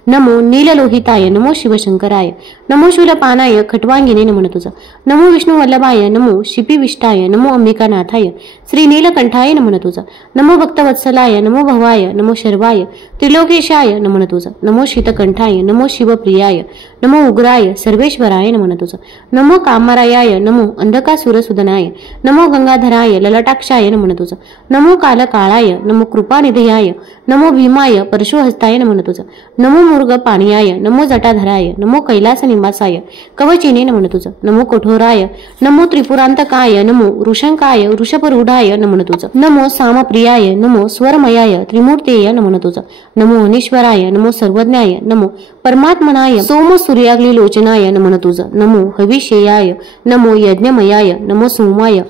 नमो नीललोहिताय नमो शिवशंकराय. नमो शूलपानाय खट्वांगिने नमन तुझ. नमो विष्णुवल्लभाय नमो शिपिविष्टाय नमो अंबिकानाथाय श्री नीलकंठाय नमन तुझ. नमो भक्तवत्सलाय नमो भवाय नमो शर्वाय त्रिलोकेशाय नमन तुझ. नमो शीतकंठाय नमो शिवप्रियाय नमो उग्राय सर्वेश्वराय नमन तुझ. नमो कामरायाय नमो अंधकासुरसुदनाय नमो गंगाधराय ललाटाक्षाय नमन तुझ. नमो कालकाळाय नमो कृपानिधयाय नमो भीमाय परशुहस्ताय नमन तुझ. नमो मुर्ग पाणियाय नमो जटाधराय नमो कैलास निवासाय कवचिने नमन तुझ. नमो कठोराय नमो त्रिपुरांतकाय नमो वृषंकाय वृषभरूढाय नमन तुझ. नमो सामप्रियाय नमो स्वरमयाय त्रिमूर्तेय नमन तुझ. नमो अनीश्वराय नमो सर्वज्ञाय नमो परमात्मनाय सोम सूर्याग्ली लोचनाय नमन तुझ. नमो हविषेयाय नमो यज्ञमयाय नमो सोमाय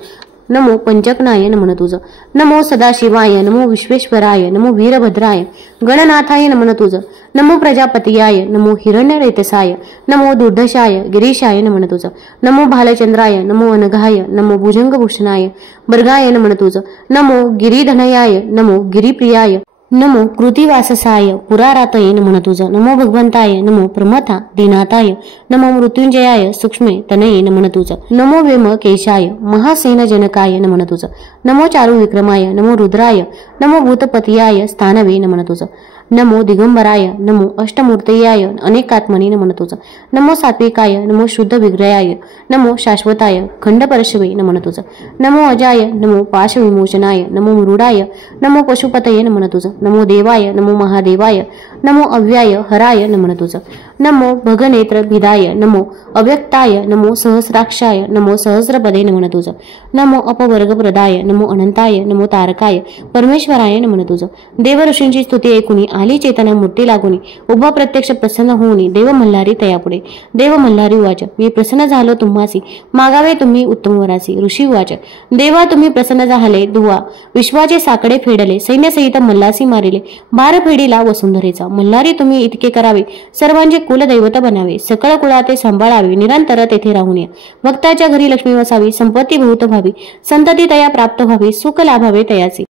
नमो पंचकनाय नमन तुझ. नमो सदाशिवाय नमो विश्वेश्वराय नमो वीरभद्राय गणनाथाय नमन तुझ. नमो प्रजापतीयाय नमो हिरण्यरेतसाय नमो दुर्धशाय गिरीशाय नमन तुझ. नमो भालचंद्राय नमो अनघाय नमो भुजंगभूषणाय भर्गाय नमन तुझ. नमो गिरीधनयाय नमो गिरीप्रियाय नमो कृतिवाससाय पुरारातये नमन तुझ. नमो भगवंताय नमो प्रमथा दीनाताय नमो मृत्युंजयाय सूक्ष्मे तनये नमन तुझ. नमो वेम केशाय महासेन जनकाय नमन तुझ. नमो चारु विक्रमाय नमो रुद्राय नमो भूतपतियाय स्थानवे नमन तुझं. नमो दिगंबराय, नमो अष्टमूर्तयाय, अनेकात्मने नमन तुझं. नमो सात्विकाय, नमो शुद्ध विग्रहाय, नमो शाश्वताय, खंडपरशवे नमन तुझं. नमो अजाय, नमो पाशविमोचनाय, नमो मृडाय, नमो पशुपतये नमन तुझं. नमो देवाय, नमो महादेवाय, नमो अव्याय हराय नमन तुझं. नमो भगनेत्र भिदाय, नमो अव्यक्ताय, नमो सहस्राक्षाय, नमो सहस्रपदे नमन तुझं. नमो अपवर्गप्रदाय, नमो अनंताय, नमो तारकाय, परमेश्वराय नमन तुझं. देव ऋषींची स्तुती ऐकुनी आली चेतना मूर्ती लागुनी, उभा प्रत्यक्ष प्रसन्न होऊनी देव मल्हारी तयापुढे. देव मल्हारी वाच, मी प्रसन्न झालो तुम्हासी, मागावे तुम्ही उत्तम वरासी. ऋषी वाच, देवा तुम्ही प्रसन्न झाले दुवा, विश्वाचे साकडे फेडले, सैन्यसहित मल्लासी मारिले, भार फेडीला वसुंधरेचा. मल्हारी तुम्ही इतके करावे, सर्वांचे कुलदैवत बनावे, सकळ कुळाते सांभाळावे, निरंतर तेथे राहून या. भक्ताच्या घरी लक्ष्मी वसावी, संपत्ती भूत व्हावी, संतती तया प्राप्त व्हावी, सुख लाभावे तयाचे.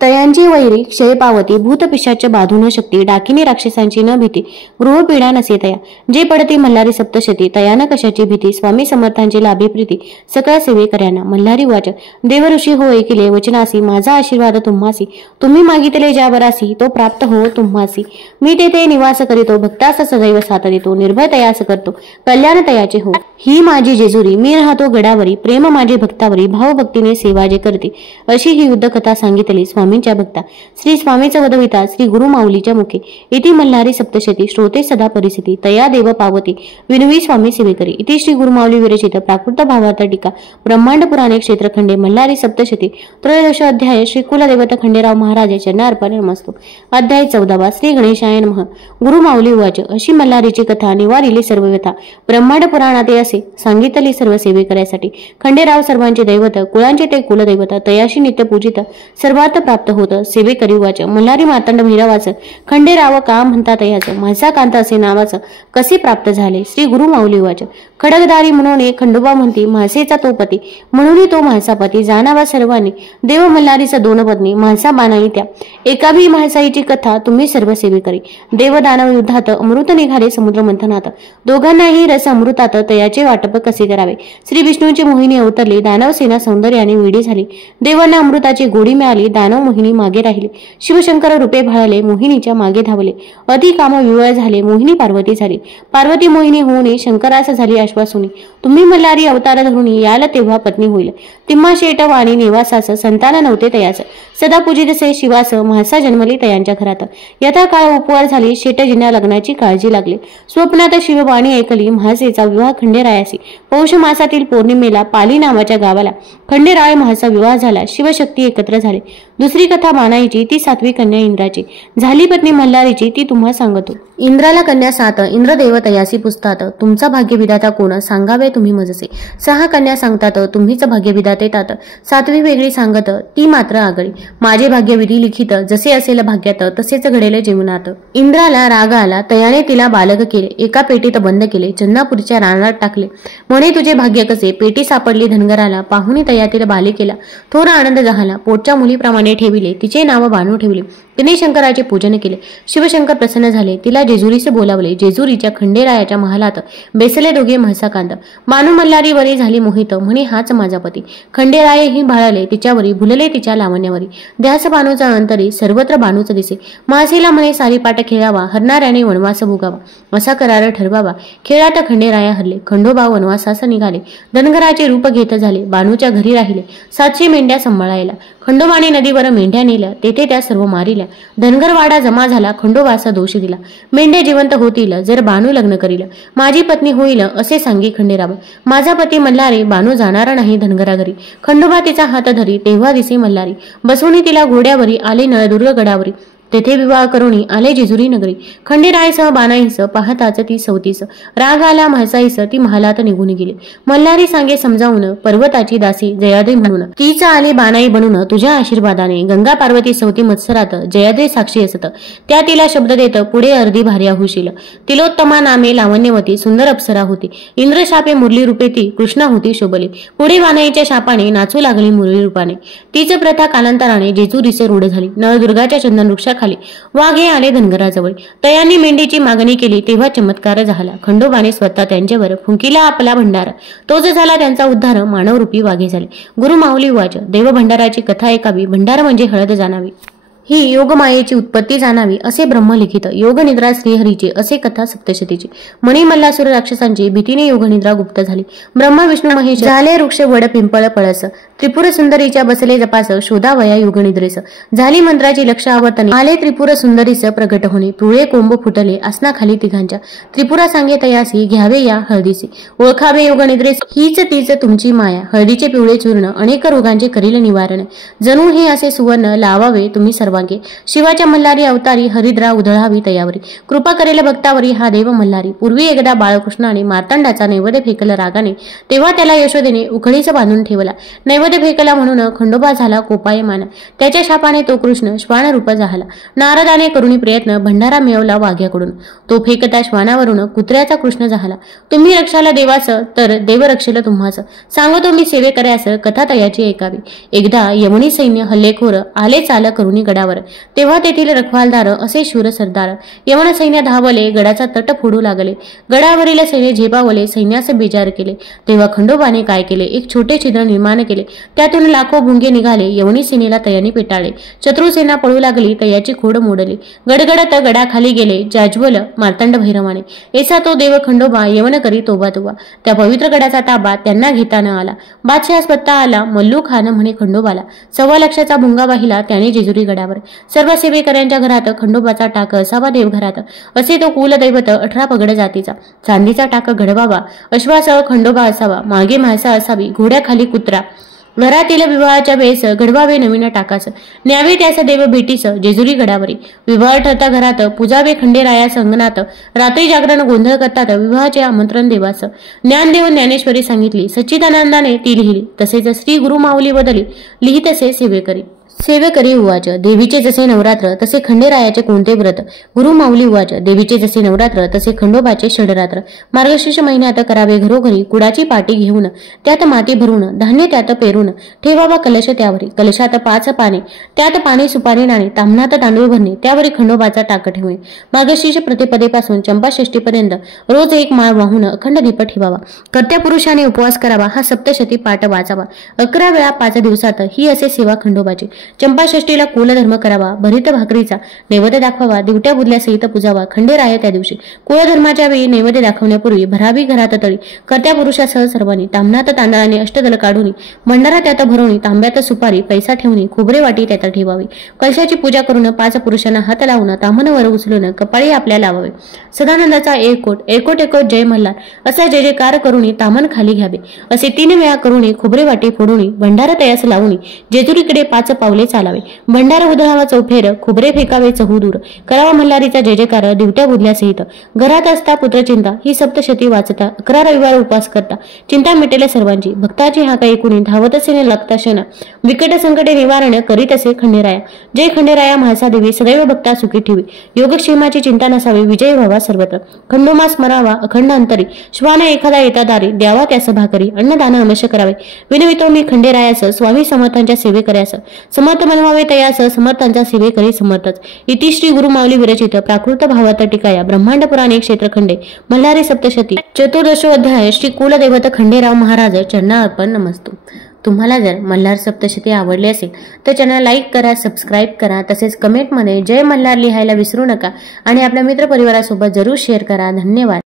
तयांची वैरी क्षय पावती, भूतपिशाच बाधू न शक्ती, डाकिनी राक्षसांची न भीती, गृहपीडा नसे तया. जे पडते मल्हारी सप्तशती, तयान कशाची भीती, स्वामी समर्थांची लाभे प्रीती, सकळ सेवे कर्यांना. मल्हारी वाच, देव ऋषी हो ऐकिले वचनासी, माझा आशीर्वाद तुम्हासी, तुम्ही मागितले ज्या बरासी, तो प्राप्त हो तुम्हासी. मी तेथे निवास करीतो, भक्तास सदैव साथ देतो, निर्भय तयास करतो, कल्याण तयाचे हो. ही माझी जेजुरी, मी राहतो गडावरी, प्रेम माझे भक्तावरी, भावभक्तीने सेवा जे करते. अशी ही युद्ध कथा सांगितली स्वामींच्या भक्ता. श्री स्वामीचा वदविता श्री गुरु माऊलीच्या मुखे. इति मल्हारी सप्तशती, श्रोते सदा परिस्थिती, तया देव पावती, विनवी स्वामी सेवेकरी. इति श्री गुरु माऊली विरचित प्राकृत भावार्थ टीका ब्रह्मांड पुराणे क्षेत्रखंडे मल्हारी सप्तशती त्रयोदश अध्याय. श्री कुलदेवत खंडेराव महाराज चरणार्पणे नमस्तु. अध्याय 14. श्री गणेशाय नमः. गुरु माऊली वाच, अशी मल्हारीची कथा निवारिली सर्व व्यथा, ब्रह्मांड पुराणात असे सांगितली सर्व सेवेकऱ्यासाठी. खंडेराव सर्वांचे दैवत, कुळांचे ते कुलदैवत, तयाशी नित्य पूजित, सर्वार्थ प्राप्त होत. सेवेकरी वाच, मल्हारी मातंड भैरवाच, खंडेराव का म्हणतात याच, माझा कांत असे नावाच, कसे प्राप्त झाले. श्री गुरु माऊली वाच, खडगदारी म्हणून खंडोबा म्हणती, म्हासेचा तो पती, म्हणून तो म्हासा पती, जाणावा सर्वांनी, देव मल्हारीचा दोन पत्नी, म्हासा बानाई त्या, एकाभी म्हासाईची कथा तुम्ही सर्व सेवेकरी. देव दानव युद्धात अमृत निघाले समुद्र मंथनात, दोघांनाही रस अमृतात, तयाचे वाटप कसे करावे. श्री विष्णूची मोहिनी अवतरली, दानव सेना सौंदर्याने वेडी झाली, देवांना अमृताची गोडी मिळाली, दानव मोहिनी मागे राहिली, शिवशंकर रूपे भाळले, मोहिनीच्या मागे धावले, अति काम विवळ झाले, मोहिनी पार्वती झाली, पार्वती मोहिनी होऊन शंकरास झाली आश्वासुनी, तुम्ही मल्हारी अवतार धरून याल तेव्हा पत्नी होईल. तिम्हा शेट वाणी निवासास, संतान नव्हते तयास, सदा पूजित से शिवास, म्हासा जन्मली तयांच्या घरात. यथा काळ उपवार झाली, शेटजींना लग्नाची काळजी लागली, स्वप्नात शिववाणी ऐकली, म्हासेचा विवाह खंडेरायासी. पौष मासातील पौर्णिमेला पाली नावाच्या गावाला खंडेराय म्हासा विवाह झाला, शिवशक्ती एकत्र झाले. दुसरी कथा बाणाईची, ती 7वी कन्या इंद्राची. झाली पत्नी मल्हारीची, ती तुम्हा सांगतो. इंद्राला कन्या 7, इंद्रदेव तयासी पुसतात, तुमचा भाग्यविधाता कोण सांगावे तुम्ही मजसे. 6 कन्या सांगतात, तुम्हीच भाग्यविधाते तात, 7वी वेगळी सांगत, ती मात्र आगळी. माझे भाग्यविधी लिखित, जसे असेल भाग्यात तसेच घडेल जीवनात. इंद्राला राग आला, तयाने तिला बालक केले, एका पेटीत बंद केले, चंदापूरच्या रानात टाकले, म्हणे तुझे भाग्य कसे. पेटी सापडली धनगराला, पाहुणी तयातील बालिकेला थोर आनंद झाला, पोटच्या मुलीप्रमाणे ठेविले, तिचे नाव बानू ठेवले, तिने शंकराचे पूजन केले. शिवशंकर प्रसन्न झाले, तिला जेजुरीस बोलावले. जेजुरीच्या खंडेरायाच्या महालात बेसले दोघे म्हसाकांत. बानू मल्हारीवरी झाली मोहित, म्हणे हाच माझा पती. खंडेरायही भाळले तिच्यावरी, भुलले तिच्या लावण्यावरी, ध्यास बानूचा अंतरी, सर्वत्र बानूच दिसे. मासेला म्हणे सारी पाठ खेळावा, हरणाऱ्याने वनवास भोगावा, असा करार ठरवावा. खेळात खंडेराया हरले, खंडोबा वनवासास निघाले, धनगराचे रूप घेत झाले, बानूच्या घरी राहिले, 700 मेंढ्या सांभाळायला. खंडोबाने नदीवर मेंढ्या नेल्या, तेथे त्या सर्व मारिल्या. धनगरवाडा जमा झाला, खंडोबाचा दोष दिला, मेंढ्या जिवंत होतील जर बानू लग्न करील, माझी पत्नी होईल असे सांगी खंडेराव. माझा पती मल्हारी, बानू जाणार नाही धनगरा घरी. खंडोबा तिचा हात धरी, तेव्हा दिसे मल्हारी, बसवून तिला घोड्यावरी आले नळदुर्ग गडावरी, तेथे विवाह करुणी आले जेजुरी नगरी. खंडेरायसह बानाईस, पाहताच ती 34, राग आला म्हासाईस, ती महालात निघून गेली. मल्हारी सांगे समजावून, पर्वताची दासी जयाद्री म्हणून, तीच आली बानाई बनून, तुझ्या आशीर्वादाने. गंगा पार्वती सवती मत्सरात, जयाद्री साक्षी असत, त्या तिला शब्द देत, पुढे अर्धी भार्या होशील. तिलोत्तमा नामे लावण्यवती, सुंदर अप्सरा होती, इंद्रशापे मुरली रूपे ती, कृष्णा होती शोभली. पुढे बानाईच्या शापाने नाचू लागली मुरली रूपाने. तीच प्रथा कालांतराने जेजुरीचे रूढ झाली. नळदुर्गाच्या चंदन वृक्षा खाली वाघे आले धनगराजवळ. तयांनी मेंढीची मागणी केली, तेव्हा चमत्कार झाला. खंडोबाने स्वतः त्यांच्यावर फुंकिला आपला भंडार, तोच झाला त्यांचा उद्धार, मानवरूपी वाघे झाले. गुरु माऊली वाच, देव भंडाराची कथा ऐकावी, भंडार म्हणजे हळद जाणावी. ही योगमायेची उत्पत्ती जाणावी असे ब्रह्मलिखित, योगनिद्रा श्रीहरीची असे कथा सप्तशतीची। मणिमल्लासुर राक्षसांची भीतीने योगनिद्रा गुप्त झाली। ब्रह्मा विष्णू महेश झाले वृक्ष वड पिंपळ पळस, त्रिपुर सुंदरीच्या बसले जपास, शोधावया योगनिद्रेस। झाली मंत्राची लक्ष आवर्तने, आले त्रिपुर सुंदरीस प्रगट होणे। पिवळे कोंब फुटले आसनाखाली तिघांच्या, त्रिपुरा सांगे तयासी घ्यावे या हळदीसी। ओळखावे योगनिद्रेस हीच तीच तुमची माया, हळदीचे पिवळे चूर्ण अनेक रोगांचे करील निवारण। जणू हे असे सुवर्ण लावावे तुम्ही सर्वांगे, शिवाच्या मल्हारी अवतारी हरिद्रा उधळावी तयावरी। कृपा करेल भक्तावरी हा देव मल्हारी। पूर्वी एकदा बाळकृष्णाने मार्तंडाचा नैवेद्य फेकला रागाने, तेव्हा त्याला यशोदेने उखळीच बांधून ठेवला। नैवेद्य फेकला म्हणून खंडोबा झाला कोपायमान, त्याच्या शापाने तो कृष्ण श्वानरूप झाला। नारदाने करुणी प्रयत्न भंडारा मिळवला वाघ्याकडून, तो फेकता श्वानावरून कुत्र्याचा कृष्ण झाला। तुम्ही रक्षाला देवास तर देव रक्षेल तुम्हास, सांगतो मी सेवे करायस कथा तयाची ऐकावी। एकदा यमनी सैन्य हल्लेखोर आले चाल करुणी गडावर, तेव्हा तेथील रखवालदार असे शूर सरदार। यमन सैन्य धावले गडाचा तट फोडू लागले, गडावरील सैन्य झेपावले सैन्यास बेजार केले। तेव्हा खंडोबाने काय केले, एक छोटे छिद्र निर्माण केले, त्यातून लाखो भुंगे निघाले। यवनी सेनेला तयाने पेटाळले, शत्रुसेना पळू लागली तयाची खोड मोडली। गडगडत गडाखाली गेले जाज्वल मार्तंड भैरवाने, ऐसा तो देव खंडोबा यवन करी तोबा तोबा। त्या पवित्र गडाचा ताबा त्यांना घेता न आला, बादशाह पत्ता आला मल्लू खान म्हणे खंडोबाला। 1.25 लाखाचा भुंगा वाहिला त्याने जेजुरी गडावर, सर्व सेवेकऱ्यांच्या घरात खंडोबाचा टाक असावा देवघरात। असे तो कुलदैवत 18 पगड जातीचा, चांदीचा टाक घडवावा, अश्वासह खंडोबा असावा, मागे म्हाळसा असावी, घोड्याखाली कुत्रा। घरातील विवाहाच्या वेळेस घडवावे नवीन टाकास, न्यावे त्यास देव भेटीस जेजुरी गडावरी। विवाह ठरता घरात पूजावे खंडेराया संगनात, रात्री जागरण गोंधळ करतात विवाहाचे आमंत्रण देवास। ज्ञानदेव ज्ञानेश्वरी सांगितली सच्चिदानंदाने ती लिहिली, तसेच श्री गुरु माऊली बदली लिहितसे सेवेकरी। सेवेकरी उवाच, देवीचे जसे नवरात्र तसे खंडेरायाचे कोणते व्रत। गुरु माऊली उवाच, देवीचे जसे नवरात्र तसे खंडोबाचे षडरात्र। मार्गशीर्ष महिन्यात करावे घरोघरी, कुडाची पाटी घेऊन त्यात माती भरून, धान्य त्यात पेरून, ठेवावा कलश त्यावरी। कलशात 5 पाने, त्यात पाणी सुपारी नाणे, ताम्हणात तांदूळ भरणे, त्यावरी खंडोबाचा टाक ठेवणे। मार्गशीर्ष प्रतिपदेपासून चंपा षष्टीपर्यंत रोज एक माळ वाहून अखंड दीप ठेवावा। कर्त्या पुरुषाने उपवास करावा, हा सप्तशती पाठ वाचावा। 11 वेळा 5 दिवसात ही असे सेवा खंडोबाची। चंपाषष्टीला कुलधर्म करावा, भरीत भाकरीचा नैवेद्य दाखवावा, दिवट्या बुधल्या सहित पूजावा। खंडेराय त्या दिवशी कुलधर्माच्या वेळी नैवेद्य दाखवण्यापूर्वी भरावी घरात तळी, कर्त्या पुरुषासह सर्वांनी, ताम्हणात तांदळाने अष्टदल काढून, भंडारा त्यात भरवणी, तांब्यात सुपारी पैसा ठेवणी, खोबरे वाटी त्यात ठेवावी। कलशाची पूजा करून 5 पुरुषांना हात लावून ताम्हणवर उचलून कपाळी आपल्या लावावे। सदानंदाचा एकोट एकोट एकोट जय मल्हार असा जय जयकार करून ताम्हण खाली घ्यावे। असे 3 वेळा करून खोबरे वाटी फोडून भंडारा तयास लावून जेजुरीकडे 5 पावले चालावे। भंडारा उधळावा चौफेर, खोबरे फेकावे चहूदूर, करावा मल्हारीचा जय जयकार दिवट्या बुधल्या सहित। घरात असता पुत्रचिंता ही सप्तशती वाचता, 11 रविवार उपवास करता, चिंता मिटेल सर्वांची। भक्ताची हा काही कुणी धावत असेने लागता क्षण, विकट संकटे निवारण करीत असे खंडेराया। जय खंडेराया म्हाळसा देवी, सदैव भक्ता सुखी ठेवी, योगक्षेमाची चिंता नसावी, विजय व्हावा सर्वत्र। खंडोमा स्मरावा अखंड अंतरी, श्वान एखादा येता दारी, द्यावा त्यास भाकरी, अन्नदान अवश्य करावे। विनवितो मी खंडेरायास, स्वामी समर्थांच्या सेवे करायस, समर्थ बनवावे तयास, समर्थांचा सेवेकरी समर्थच। इति श्री गुरु माऊली विरचित प्राकृत भावार्थ टीकाया ब्रह्मांड पुराणे क्षेत्रखंडे मल्हारी सप्तशती चतुर्दशो अध्याय श्री कुलदैवत खंडेराव महाराज चरणा अर्पण नमस्तु। तुम्हाला जर मल्हार सप्तशती आवडली असेल तर चॅनल लाईक करा, सबस्क्राईब करा, तसेच कमेंटमध्ये जय मल्हार लिहायला विसरू नका आणि आपल्या मित्रपरिवारासोबत जरूर शेअर करा। धन्यवाद।